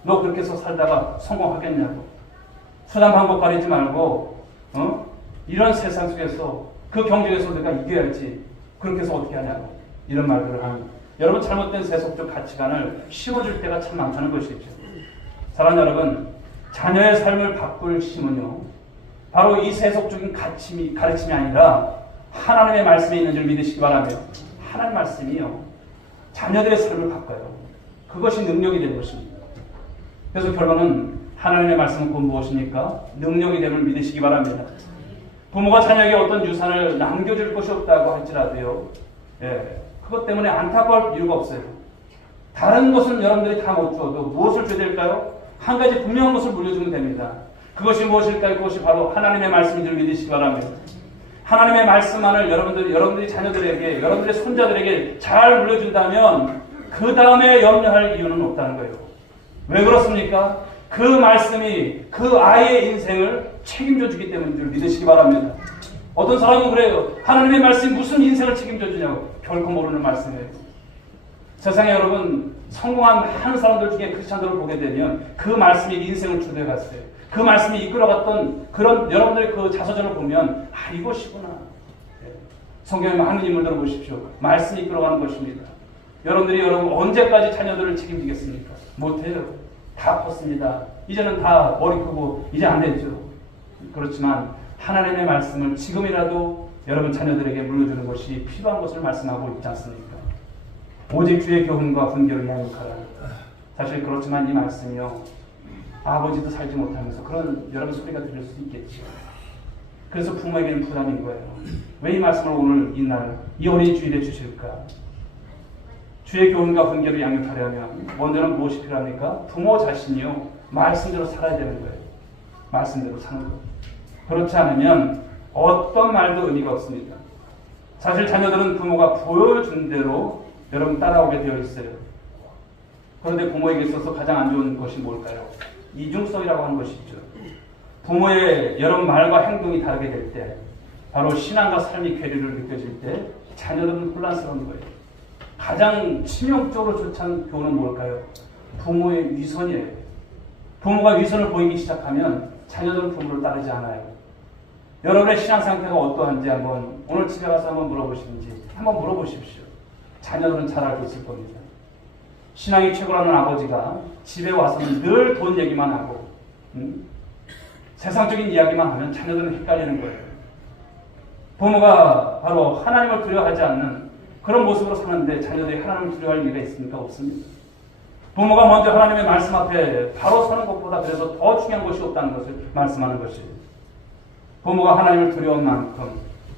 너 그렇게 해서 살다가 성공하겠냐고. 수단 방법 가리지 말고 이런 세상 속에서 그 경쟁에서 내가 이겨야지. 그렇게 해서 어떻게 하냐고. 이런 말들을 합니다. 여러분 잘못된 세속적 가치관을 심어줄 때가 참 많다는 것이죠. 사랑하는 여러분, 자녀의 삶을 바꿀 힘은요, 바로 이 세속적인 가르침이 아니라 하나님의 말씀에 있는 줄 믿으시기 바라며, 하나님 말씀이요 자녀들의 삶을 바꿔요. 그것이 능력이 되는 것입니다. 그래서 결론은 하나님의 말씀은 곧 무엇입니까? 능력이 됨을 믿으시기 바랍니다. 부모가 자녀에게 어떤 유산을 남겨줄 것이 없다고 할지라도요, 그것 때문에 안타까울 이유가 없어요. 다른 것은 여러분들이 다 못 주어도 무엇을 줘야 될까요? 한 가지 분명한 것을 물려주면 됩니다. 그것이 무엇일까요? 그것이 바로 하나님의 말씀인 줄 믿으시기 바랍니다. 하나님의 말씀만을 여러분들이 자녀들에게, 여러분들의 손자들에게 잘 물려준다면 그 다음에 염려할 이유는 없다는 거예요. 왜 그렇습니까? 그 말씀이 그 아이의 인생을 책임져 주기 때문인 줄 믿으시기 바랍니다. 어떤 사람은 그래요. 하나님의 말씀이 무슨 인생을 책임져 주냐고. 결코 모르는 말씀이에요. 세상에 여러분 성공한 많은 사람들 중에 크리스찬들을 보게 되면 그 말씀이 인생을 주도해 갔어요. 그 말씀이 이끌어갔던 그런 여러분들의 그 자서전을 보면 이것이구나. 성경에 많은 인물들을 보십시오. 말씀이 이끌어가는 것입니다. 여러분 언제까지 자녀들을 책임지겠습니까? 못해요. 다 컸습니다. 이제는 다 머리 크고 이제 안 되죠. 그렇지만 하나님의 말씀을 지금이라도 여러분 자녀들에게 물려주는 것이 필요한 것을 말씀하고 있지 않습니까? 오직 주의 교훈과 분별을 양육하라. 사실 그렇지만 이 말씀이요, 아버지도 살지 못하면서 그런 여러분 소리가 들릴 수 있겠죠. 그래서 부모에게는 부담인 거예요. 왜 이 말씀을 오늘 이날 이 어린 주일에 주실까? 주의 교훈과 분별을 양육하려면 먼저는 무엇이 필요합니까? 부모 자신이요 말씀대로 살아야 되는 거예요. 말씀대로 사는 것. 그렇지 않으면 어떤 말도 의미가 없습니다. 사실 자녀들은 부모가 보여준 대로 여러분 따라오게 되어 있어요. 그런데 부모에게 있어서 가장 안 좋은 것이 뭘까요? 이중성이라고 하는 것이 있죠. 부모의 여러분 말과 행동이 다르게 될 때, 바로 신앙과 삶의 괴리를 느껴질 때 자녀들은 혼란스러운 거예요. 가장 치명적으로 좋지 않은 교훈은 뭘까요? 부모의 위선이에요. 부모가 위선을 보이기 시작하면 자녀들은 부모를 따르지 않아요. 여러분의 신앙 상태가 어떠한지 한번 오늘 집에 가서 한번 물어보시는지 한번 물어보십시오. 자녀들은 잘 알고 있을 겁니다. 신앙이 최고라는 아버지가 집에 와서는 늘 돈 얘기만 하고 세상적인 이야기만 하면 자녀들은 헷갈리는 거예요. 부모가 바로 하나님을 두려워하지 않는 그런 모습으로 사는데 자녀들이 하나님을 두려워할 일이 있습니까? 없습니다. 부모가 먼저 하나님의 말씀 앞에 바로 서는 것보다 그래서 더 중요한 것이 없다는 것을 말씀하는 것이에요. 부모가 하나님을 두려운 만큼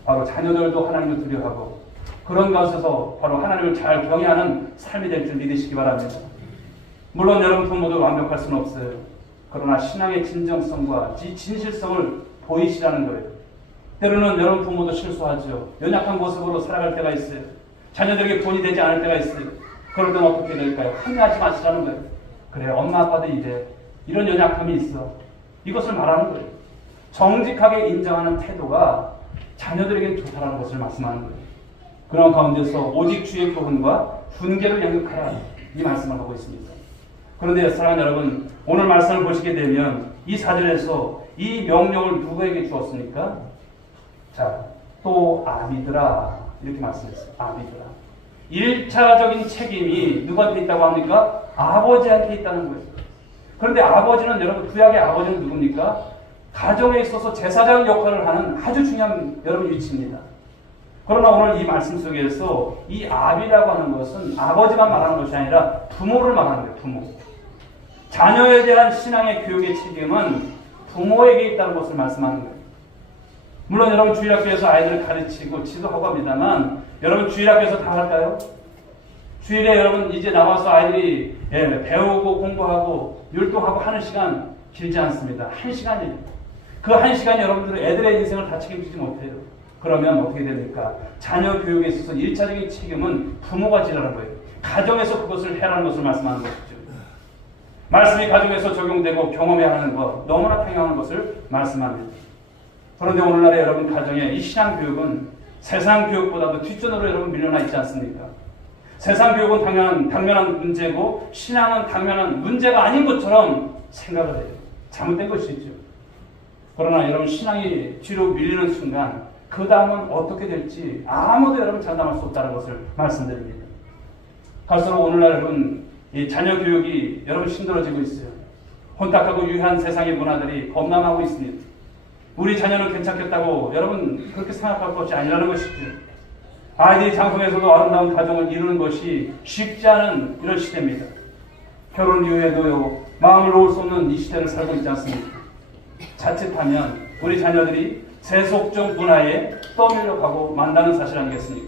바로 자녀들도 하나님을 두려워하고 그런 가운데서 바로 하나님을 잘 경외하는 삶이 될 줄 믿으시기 바랍니다. 물론 여러분 부모도 완벽할 수는 없어요. 그러나 신앙의 진정성과 진실성을 보이시라는 거예요. 때로는 여러분 부모도 실수하죠. 연약한 모습으로 살아갈 때가 있어요. 자녀들에게 본이 되지 않을 때가 있어요. 그럴 때는 어떻게 될까요? 항의하지 마시라는 거예요. 그래, 엄마 아빠도 이래. 이런 연약함이 있어. 이것을 말하는 거예요. 정직하게 인정하는 태도가 자녀들에게 좋다라는 것을 말씀하는 거예요. 그런 가운데서 오직 주의 교훈과 분별을 양육하라, 이 말씀을 하고 있습니다. 그런데 사랑하는 여러분, 오늘 말씀을 보시게 되면 이 4절에서 이 명령을 누구에게 주었습니까? 자, 또 아비들아, 이렇게 말씀했어요. 아비들아. 1차적인 책임이 누구한테 있다고 합니까? 아버지한테 있다는 거예요. 그런데 아버지는, 여러분 구약의 아버지는 누굽니까? 가정에 있어서 제사장 역할을 하는 아주 중요한 여러분 위치입니다. 그러나 오늘 이 말씀 속에서 이 아비라고 하는 것은 아버지만 말하는 것이 아니라 부모를 말하는 거예요. 부모. 자녀에 대한 신앙의 교육의 책임은 부모에게 있다는 것을 말씀하는 거예요. 물론 여러분 주일학교에서 아이들을 가르치고 지도하고 합니다만 여러분 주일학교에서 다 할까요? 주일에 여러분 이제 나와서 아이들이 배우고 공부하고 율동하고 하는 시간 길지 않습니다. 1시간이에요. 그 1시간이 여러분들은 애들의 인생을 다 책임지지 못해요. 그러면 어떻게 됩니까? 자녀 교육에 있어서 1차적인 책임은 부모가 지라는 거예요. 가정에서 그것을 해라는 것을 말씀하는 것이죠. 말씀이 가정에서 적용되고 경험해야 하는 것, 너무나 당연한 것을 말씀합니다. 그런데 오늘날의 여러분 가정의 이 신앙 교육은 세상 교육보다도 뒷전으로 여러분 밀려나 있지 않습니까? 세상 교육은 당면한 문제고 신앙은 당면한 문제가 아닌 것처럼 생각을 해요. 잘못된 것이죠. 그러나 여러분 신앙이 뒤로 밀리는 순간 그 다음은 어떻게 될지 아무도 여러분 장담할 수 없다는 것을 말씀드립니다. 갈수록 오늘날 여러분 이 자녀 교육이 여러분 힘들어지고 있어요. 혼탁하고 유해한 세상의 문화들이 범람하고 있습니다. 우리 자녀는 괜찮겠다고 여러분 그렇게 생각할 것이 아니라는 것이죠. 아이들이 장성에서도 아름다운 가정을 이루는 것이 쉽지 않은 이런 시대입니다. 결혼 이후에도요 마음을 놓을 수 없는 이 시대를 살고 있지 않습니까? 자칫하면 우리 자녀들이 세속적 문화에 떠밀려 가고 만다는 사실 아니겠습니까?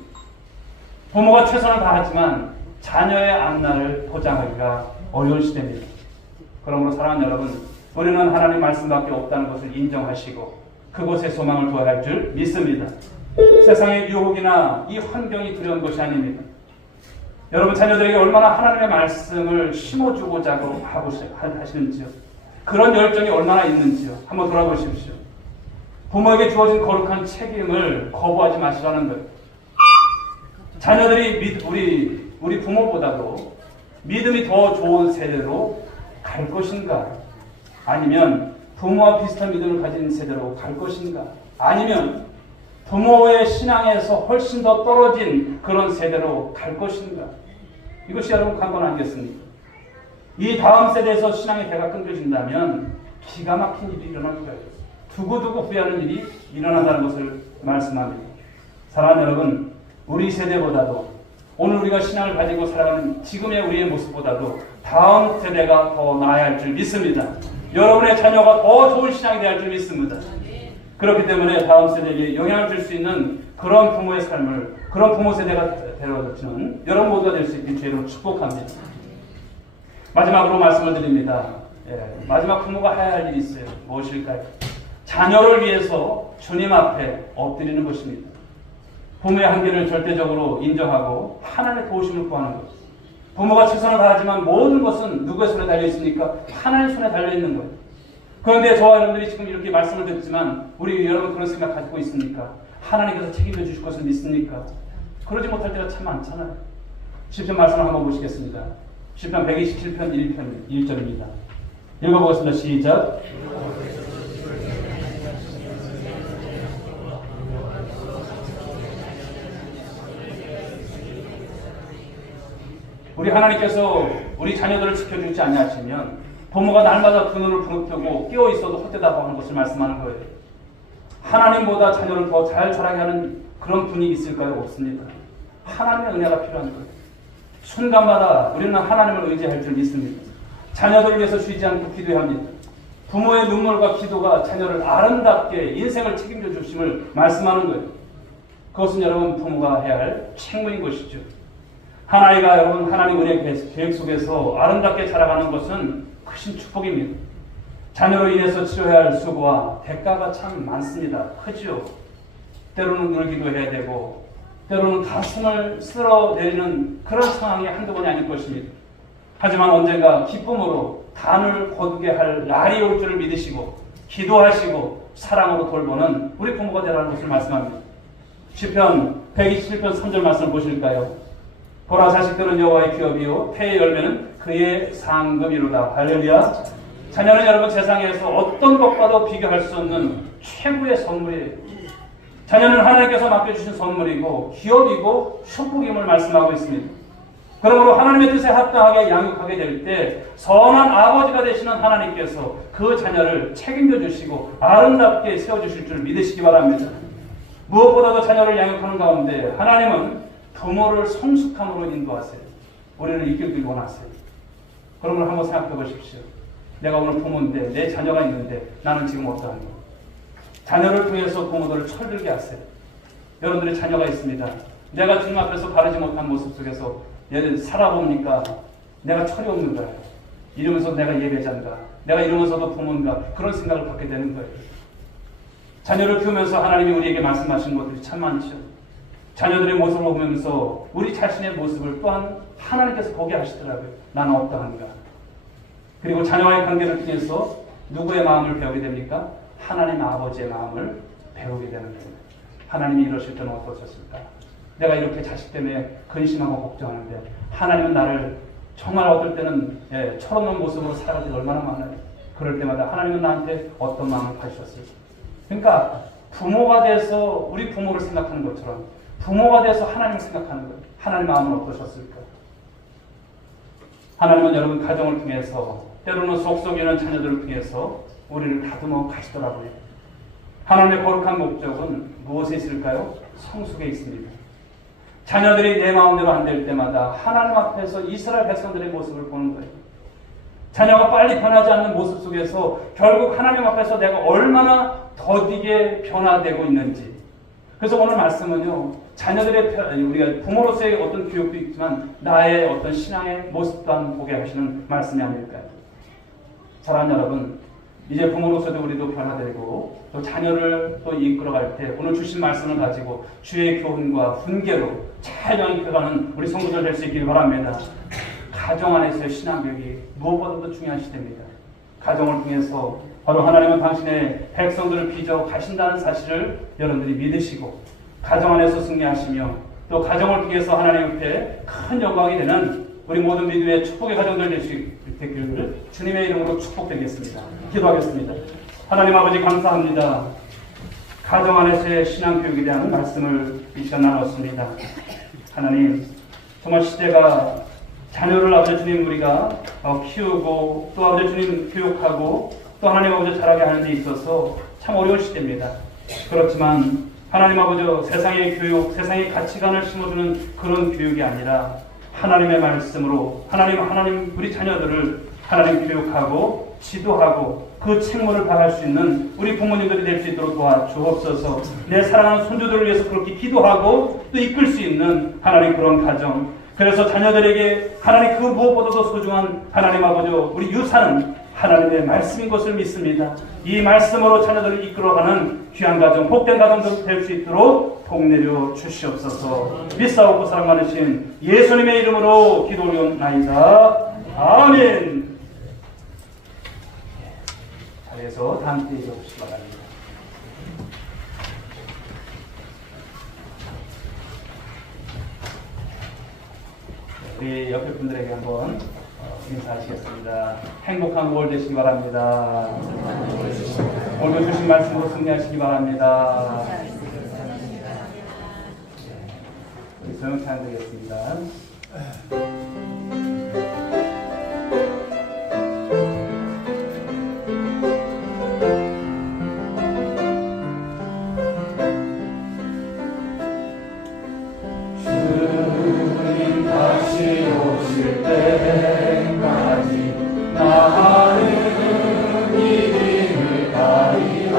부모가 최선을 다하지만 자녀의 앞날을 보장하기가 어려운 시대입니다. 그러므로 사랑하는 여러분, 우리는 하나님 말씀밖에 없다는 것을 인정하시고 그곳에 소망을 두어야 할 줄 믿습니다. 세상의 유혹이나 이 환경이 두려운 것이 아닙니다. 여러분 자녀들에게 얼마나 하나님의 말씀을 심어주고자 하시는지요. 그런 열정이 얼마나 있는지요. 한번 돌아보십시오. 부모에게 주어진 거룩한 책임을 거부하지 마시라는 거예요. 자녀들이 우리 부모보다도 믿음이 더 좋은 세대로 갈 것인가? 아니면 부모와 비슷한 믿음을 가진 세대로 갈 것인가? 아니면 부모의 신앙에서 훨씬 더 떨어진 그런 세대로 갈 것인가? 이것이 여러분 관건 아니겠습니까? 이 다음 세대에서 신앙의 대가 끊겨진다면 기가 막힌 일이 일어날 거예요. 두고두고 후회하는 일이 일어난다는 것을 말씀합니다. 사랑하는 여러분, 우리 세대보다도 오늘 우리가 신앙을 가지고 살아가는 지금의 우리의 모습보다도 다음 세대가 더 나아야 할 줄 믿습니다. 여러분의 자녀가 더 좋은 신앙이 되어야 할 줄 믿습니다. 그렇기 때문에 다음 세대에게 영향을 줄 수 있는 그런 부모의 삶을, 그런 부모 세대가 되어지는 여러분 모두가 될 수 있는 주의로 축복합니다. 마지막으로 말씀을 드립니다. 마지막 부모가 해야 할 일이 있어요. 무엇일까요? 자녀를 위해서 주님 앞에 엎드리는 것입니다. 부모의 한계를 절대적으로 인정하고 하나님의 도우심을 구하는 것. 부모가 최선을 다하지만 모든 것은 누구의 손에 달려 있습니까? 하나님의 손에 달려 있는 거예요. 그런데 저와 여러분들이 지금 이렇게 말씀을 듣지만 우리 여러분 그런 생각 가지고 있습니까? 하나님께서 책임져 주실 것을 믿습니까? 그러지 못할 때가 참 많잖아요. 시편 말씀을 한번 보시겠습니다. 시편 127편 1절입니다. 읽어보겠습니다. 시작. 우리 하나님께서 우리 자녀들을 지켜주지 아니하시면 부모가 날마다 두 눈을 부릅뜨고 끼어 있어도 헛되다고 하는 것을 말씀하는 거예요. 하나님보다 자녀를 더 잘 자라게 하는 그런 분이 있을까요? 없습니다. 하나님의 은혜가 필요한 거예요. 순간마다 우리는 하나님을 의지할 줄 믿습니다. 자녀들을 위해서 쉬지 않고 기도해야 합니다. 부모의 눈물과 기도가 자녀를 아름답게 인생을 책임져 주심을 말씀하는 거예요. 그것은 여러분 부모가 해야 할 책무인 것이죠. 한 아이가 여러분 하나님 은혜 계획 속에서 아름답게 자라가는 것은 크신 축복입니다. 자녀로 인해서 치러야 할 수고와 대가가 참 많습니다. 크죠. 때로는 울기도 해야 되고 때로는 가슴을 쓸어내리는 그런 상황이 한두 번이 아닐 것입니다. 하지만 언젠가 기쁨으로 단을 거두게 할 날이 올 줄을 믿으시고 기도하시고 사랑으로 돌보는 우리 부모가 되라는 것을 말씀합니다. 시편 127편 3절 말씀을 보실까요? 보라 자식들은 여호와의 기업이요 태의 열매는 그의 상급이로다. 할렐루야. 자녀는 여러분 세상에서 어떤 것과도 비교할 수 없는 최고의 선물이에요. 자녀는 하나님께서 맡겨주신 선물이고 기업이고 축복임을 말씀하고 있습니다. 그러므로 하나님의 뜻에 합당하게 양육하게 될 때 선한 아버지가 되시는 하나님께서 그 자녀를 책임져 주시고 아름답게 세워주실 줄 믿으시기 바랍니다. 무엇보다도 자녀를 양육하는 가운데 하나님은 부모를 성숙함으로 인도하세요. 우리는 이끌길 원하세요. 그러면 한번 생각해 보십시오. 내가 오늘 부모인데 내 자녀가 있는데 나는 지금 어떠한가? 자녀를 통해서 부모들을 철들게 하세요. 여러분들의 자녀가 있습니다. 내가 주님 앞에서 바르지 못한 모습 속에서 얘를 살아보니까 내가 철이 없는 거예요. 이러면서 내가 예배자인가? 내가 이러면서도 부모인가? 그런 생각을 갖게 되는 거예요. 자녀를 키우면서 하나님이 우리에게 말씀하신 것들이 참 많죠. 자녀들의 모습을 보면서 우리 자신의 모습을 또한 하나님께서 보게 하시더라고요. 나는 어떠한가? 그리고 자녀와의 관계를 통해서 누구의 마음을 배우게 됩니까? 하나님 아버지의 마음을 배우게 되는 겁니다. 하나님이 이러실 때는 어떠셨을까? 내가 이렇게 자식 때문에 근심하고 걱정하는데 하나님은 나를 정말 어떨 때는 철없는 모습으로 살아갈 때가 얼마나 많아요. 그럴 때마다 하나님은 나한테 어떤 마음을 가지셨을까? 그러니까 부모가 돼서 우리 부모를 생각하는 것처럼 부모가 돼서 하나님을 생각하는 거예요. 하나님 마음은 어떠셨을까? 하나님은 여러분 가정을 통해서 때로는 속속이는 자녀들을 통해서 우리를 다듬어 가시더라고요. 하나님의 거룩한 목적은 무엇에 있을까요? 성숙에 있습니다. 자녀들이 내 마음대로 안 될 때마다 하나님 앞에서 이스라엘 백성들의 모습을 보는 거예요. 자녀가 빨리 변하지 않는 모습 속에서 결국 하나님 앞에서 내가 얼마나 더디게 변화되고 있는지. 그래서 오늘 말씀은요, 자녀들의 우리가 부모로서의 어떤 교육도 있지만 나의 어떤 신앙의 모습 또한 보게 하시는 말씀이 아닐까요? 사랑하는 여러분, 이제 부모로서도 우리도 변화되고 또 자녀를 또 이끌어갈 때 오늘 주신 말씀을 가지고 주의 교훈과 훈계로 잘 영입해가는 우리 성도들 될 수 있길 바랍니다. 가정 안에서의 신앙교육이 무엇보다도 중요한 시대입니다. 가정을 통해서 바로 하나님은 당신의 백성들을 빚어 가신다는 사실을 여러분들이 믿으시고 가정 안에서 승리하시며 또 가정을 통해서 하나님 앞에 큰 영광이 되는 우리 모든 믿음의 축복의 가정들 될 수 있기를 주님의 이름으로 축복드리겠습니다. 기도하겠습니다. 하나님 아버지 감사합니다. 가정 안에서의 신앙교육에 대한 말씀을 이 시간 나눴습니다. 하나님, 정말 시대가 자녀를 아버지 주님 우리가 키우고 또 아버지 주님 교육하고 또 하나님 아버지 자라게 하는 데 있어서 참 어려운 시대입니다. 그렇지만 하나님 아버지 세상의 교육, 세상의 가치관을 심어주는 그런 교육이 아니라 하나님의 말씀으로 하나님 우리 자녀들을 하나님 교육하고 지도하고 그 책무를 다할 수 있는 우리 부모님들이 될 수 있도록 도와주옵소서. 내 사랑하는 손주들을 위해서 그렇게 기도하고 또 이끌 수 있는 하나님 그런 가정. 그래서 자녀들에게 하나님 그 무엇보다도 소중한 하나님 아버지 우리 유산은 하나님의 말씀인 것을 믿습니다. 이 말씀으로 자녀들을 이끌어가는 귀한 가정, 복된 가정도 될 수 있도록 복내려 주시옵소서. 믿사옵고 사랑 많으신 예수님의 이름으로 기도 올리옵나이다. 아멘. 자리에서 함께 해주시기 바랍니다. 우리 옆에 분들에게 한번 인사하시겠습니다. 행복한 5월 되시기 바랍니다. 오늘 주신 말씀으로 승리하시기 바랍니다. 우리 소영 찬양 드리겠습니다. 주님 다시 오실 때까지 나는 이름을 가리라.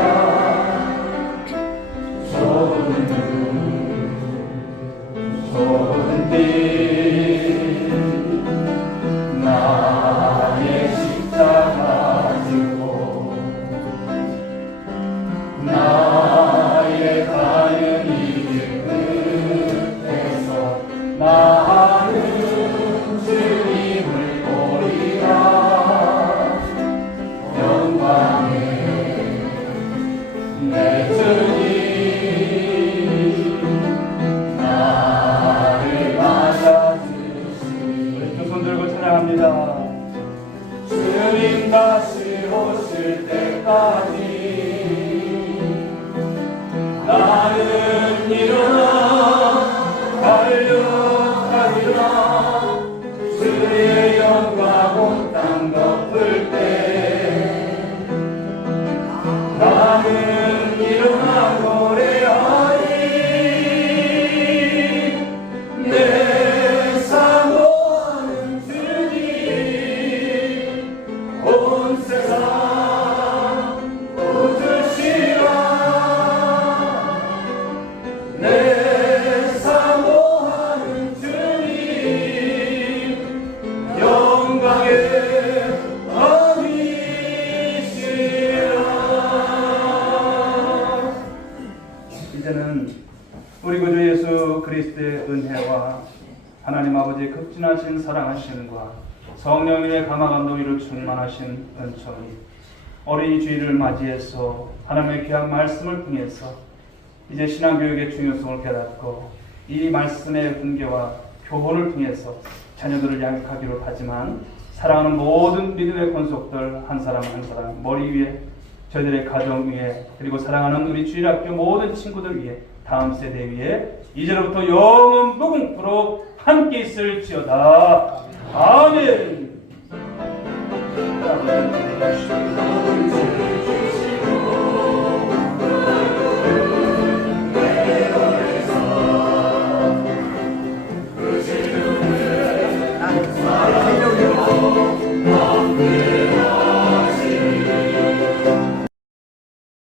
좋은 길 나의 십자가 지고 나의 가는 이길 끝에서 나는 주님을 보리라. 영광의 내 주님 나를 맞아주시니. 우리 두 손 들고 찬양합니다. 주님 다시 오실 때까지 나는 일어나 달려가리라. 주의 영광 온 땅 덮을 때 나는 일어나 노래하리. 내 사모하는 주님 온 세상 웃으시라. 내 사모하는 주님 영광의 왕이시라. 이제는 우리 구주 예수 그리스도의 은혜와 하나님 아버지의 극진하신 사랑하심과 성령의 감화감동 이를 충만하신 은총이 어린이 주일을 맞이해서 하나님의 귀한 말씀을 통해서 이제 신앙교육의 중요성을 깨닫고 이 말씀의 훈계와 교훈을 통해서 자녀들을 양육하기로 하지만 사랑하는 모든 믿음의 권속들 한 사람 한 사람 머리 위에 저희들의 가정 위에 그리고 사랑하는 우리 주일학교 모든 친구들 위에 다음 세대 위에 이제로부터 영원 무궁토록 함께 있을지어다. 아멘. 아버지 은혜 주시고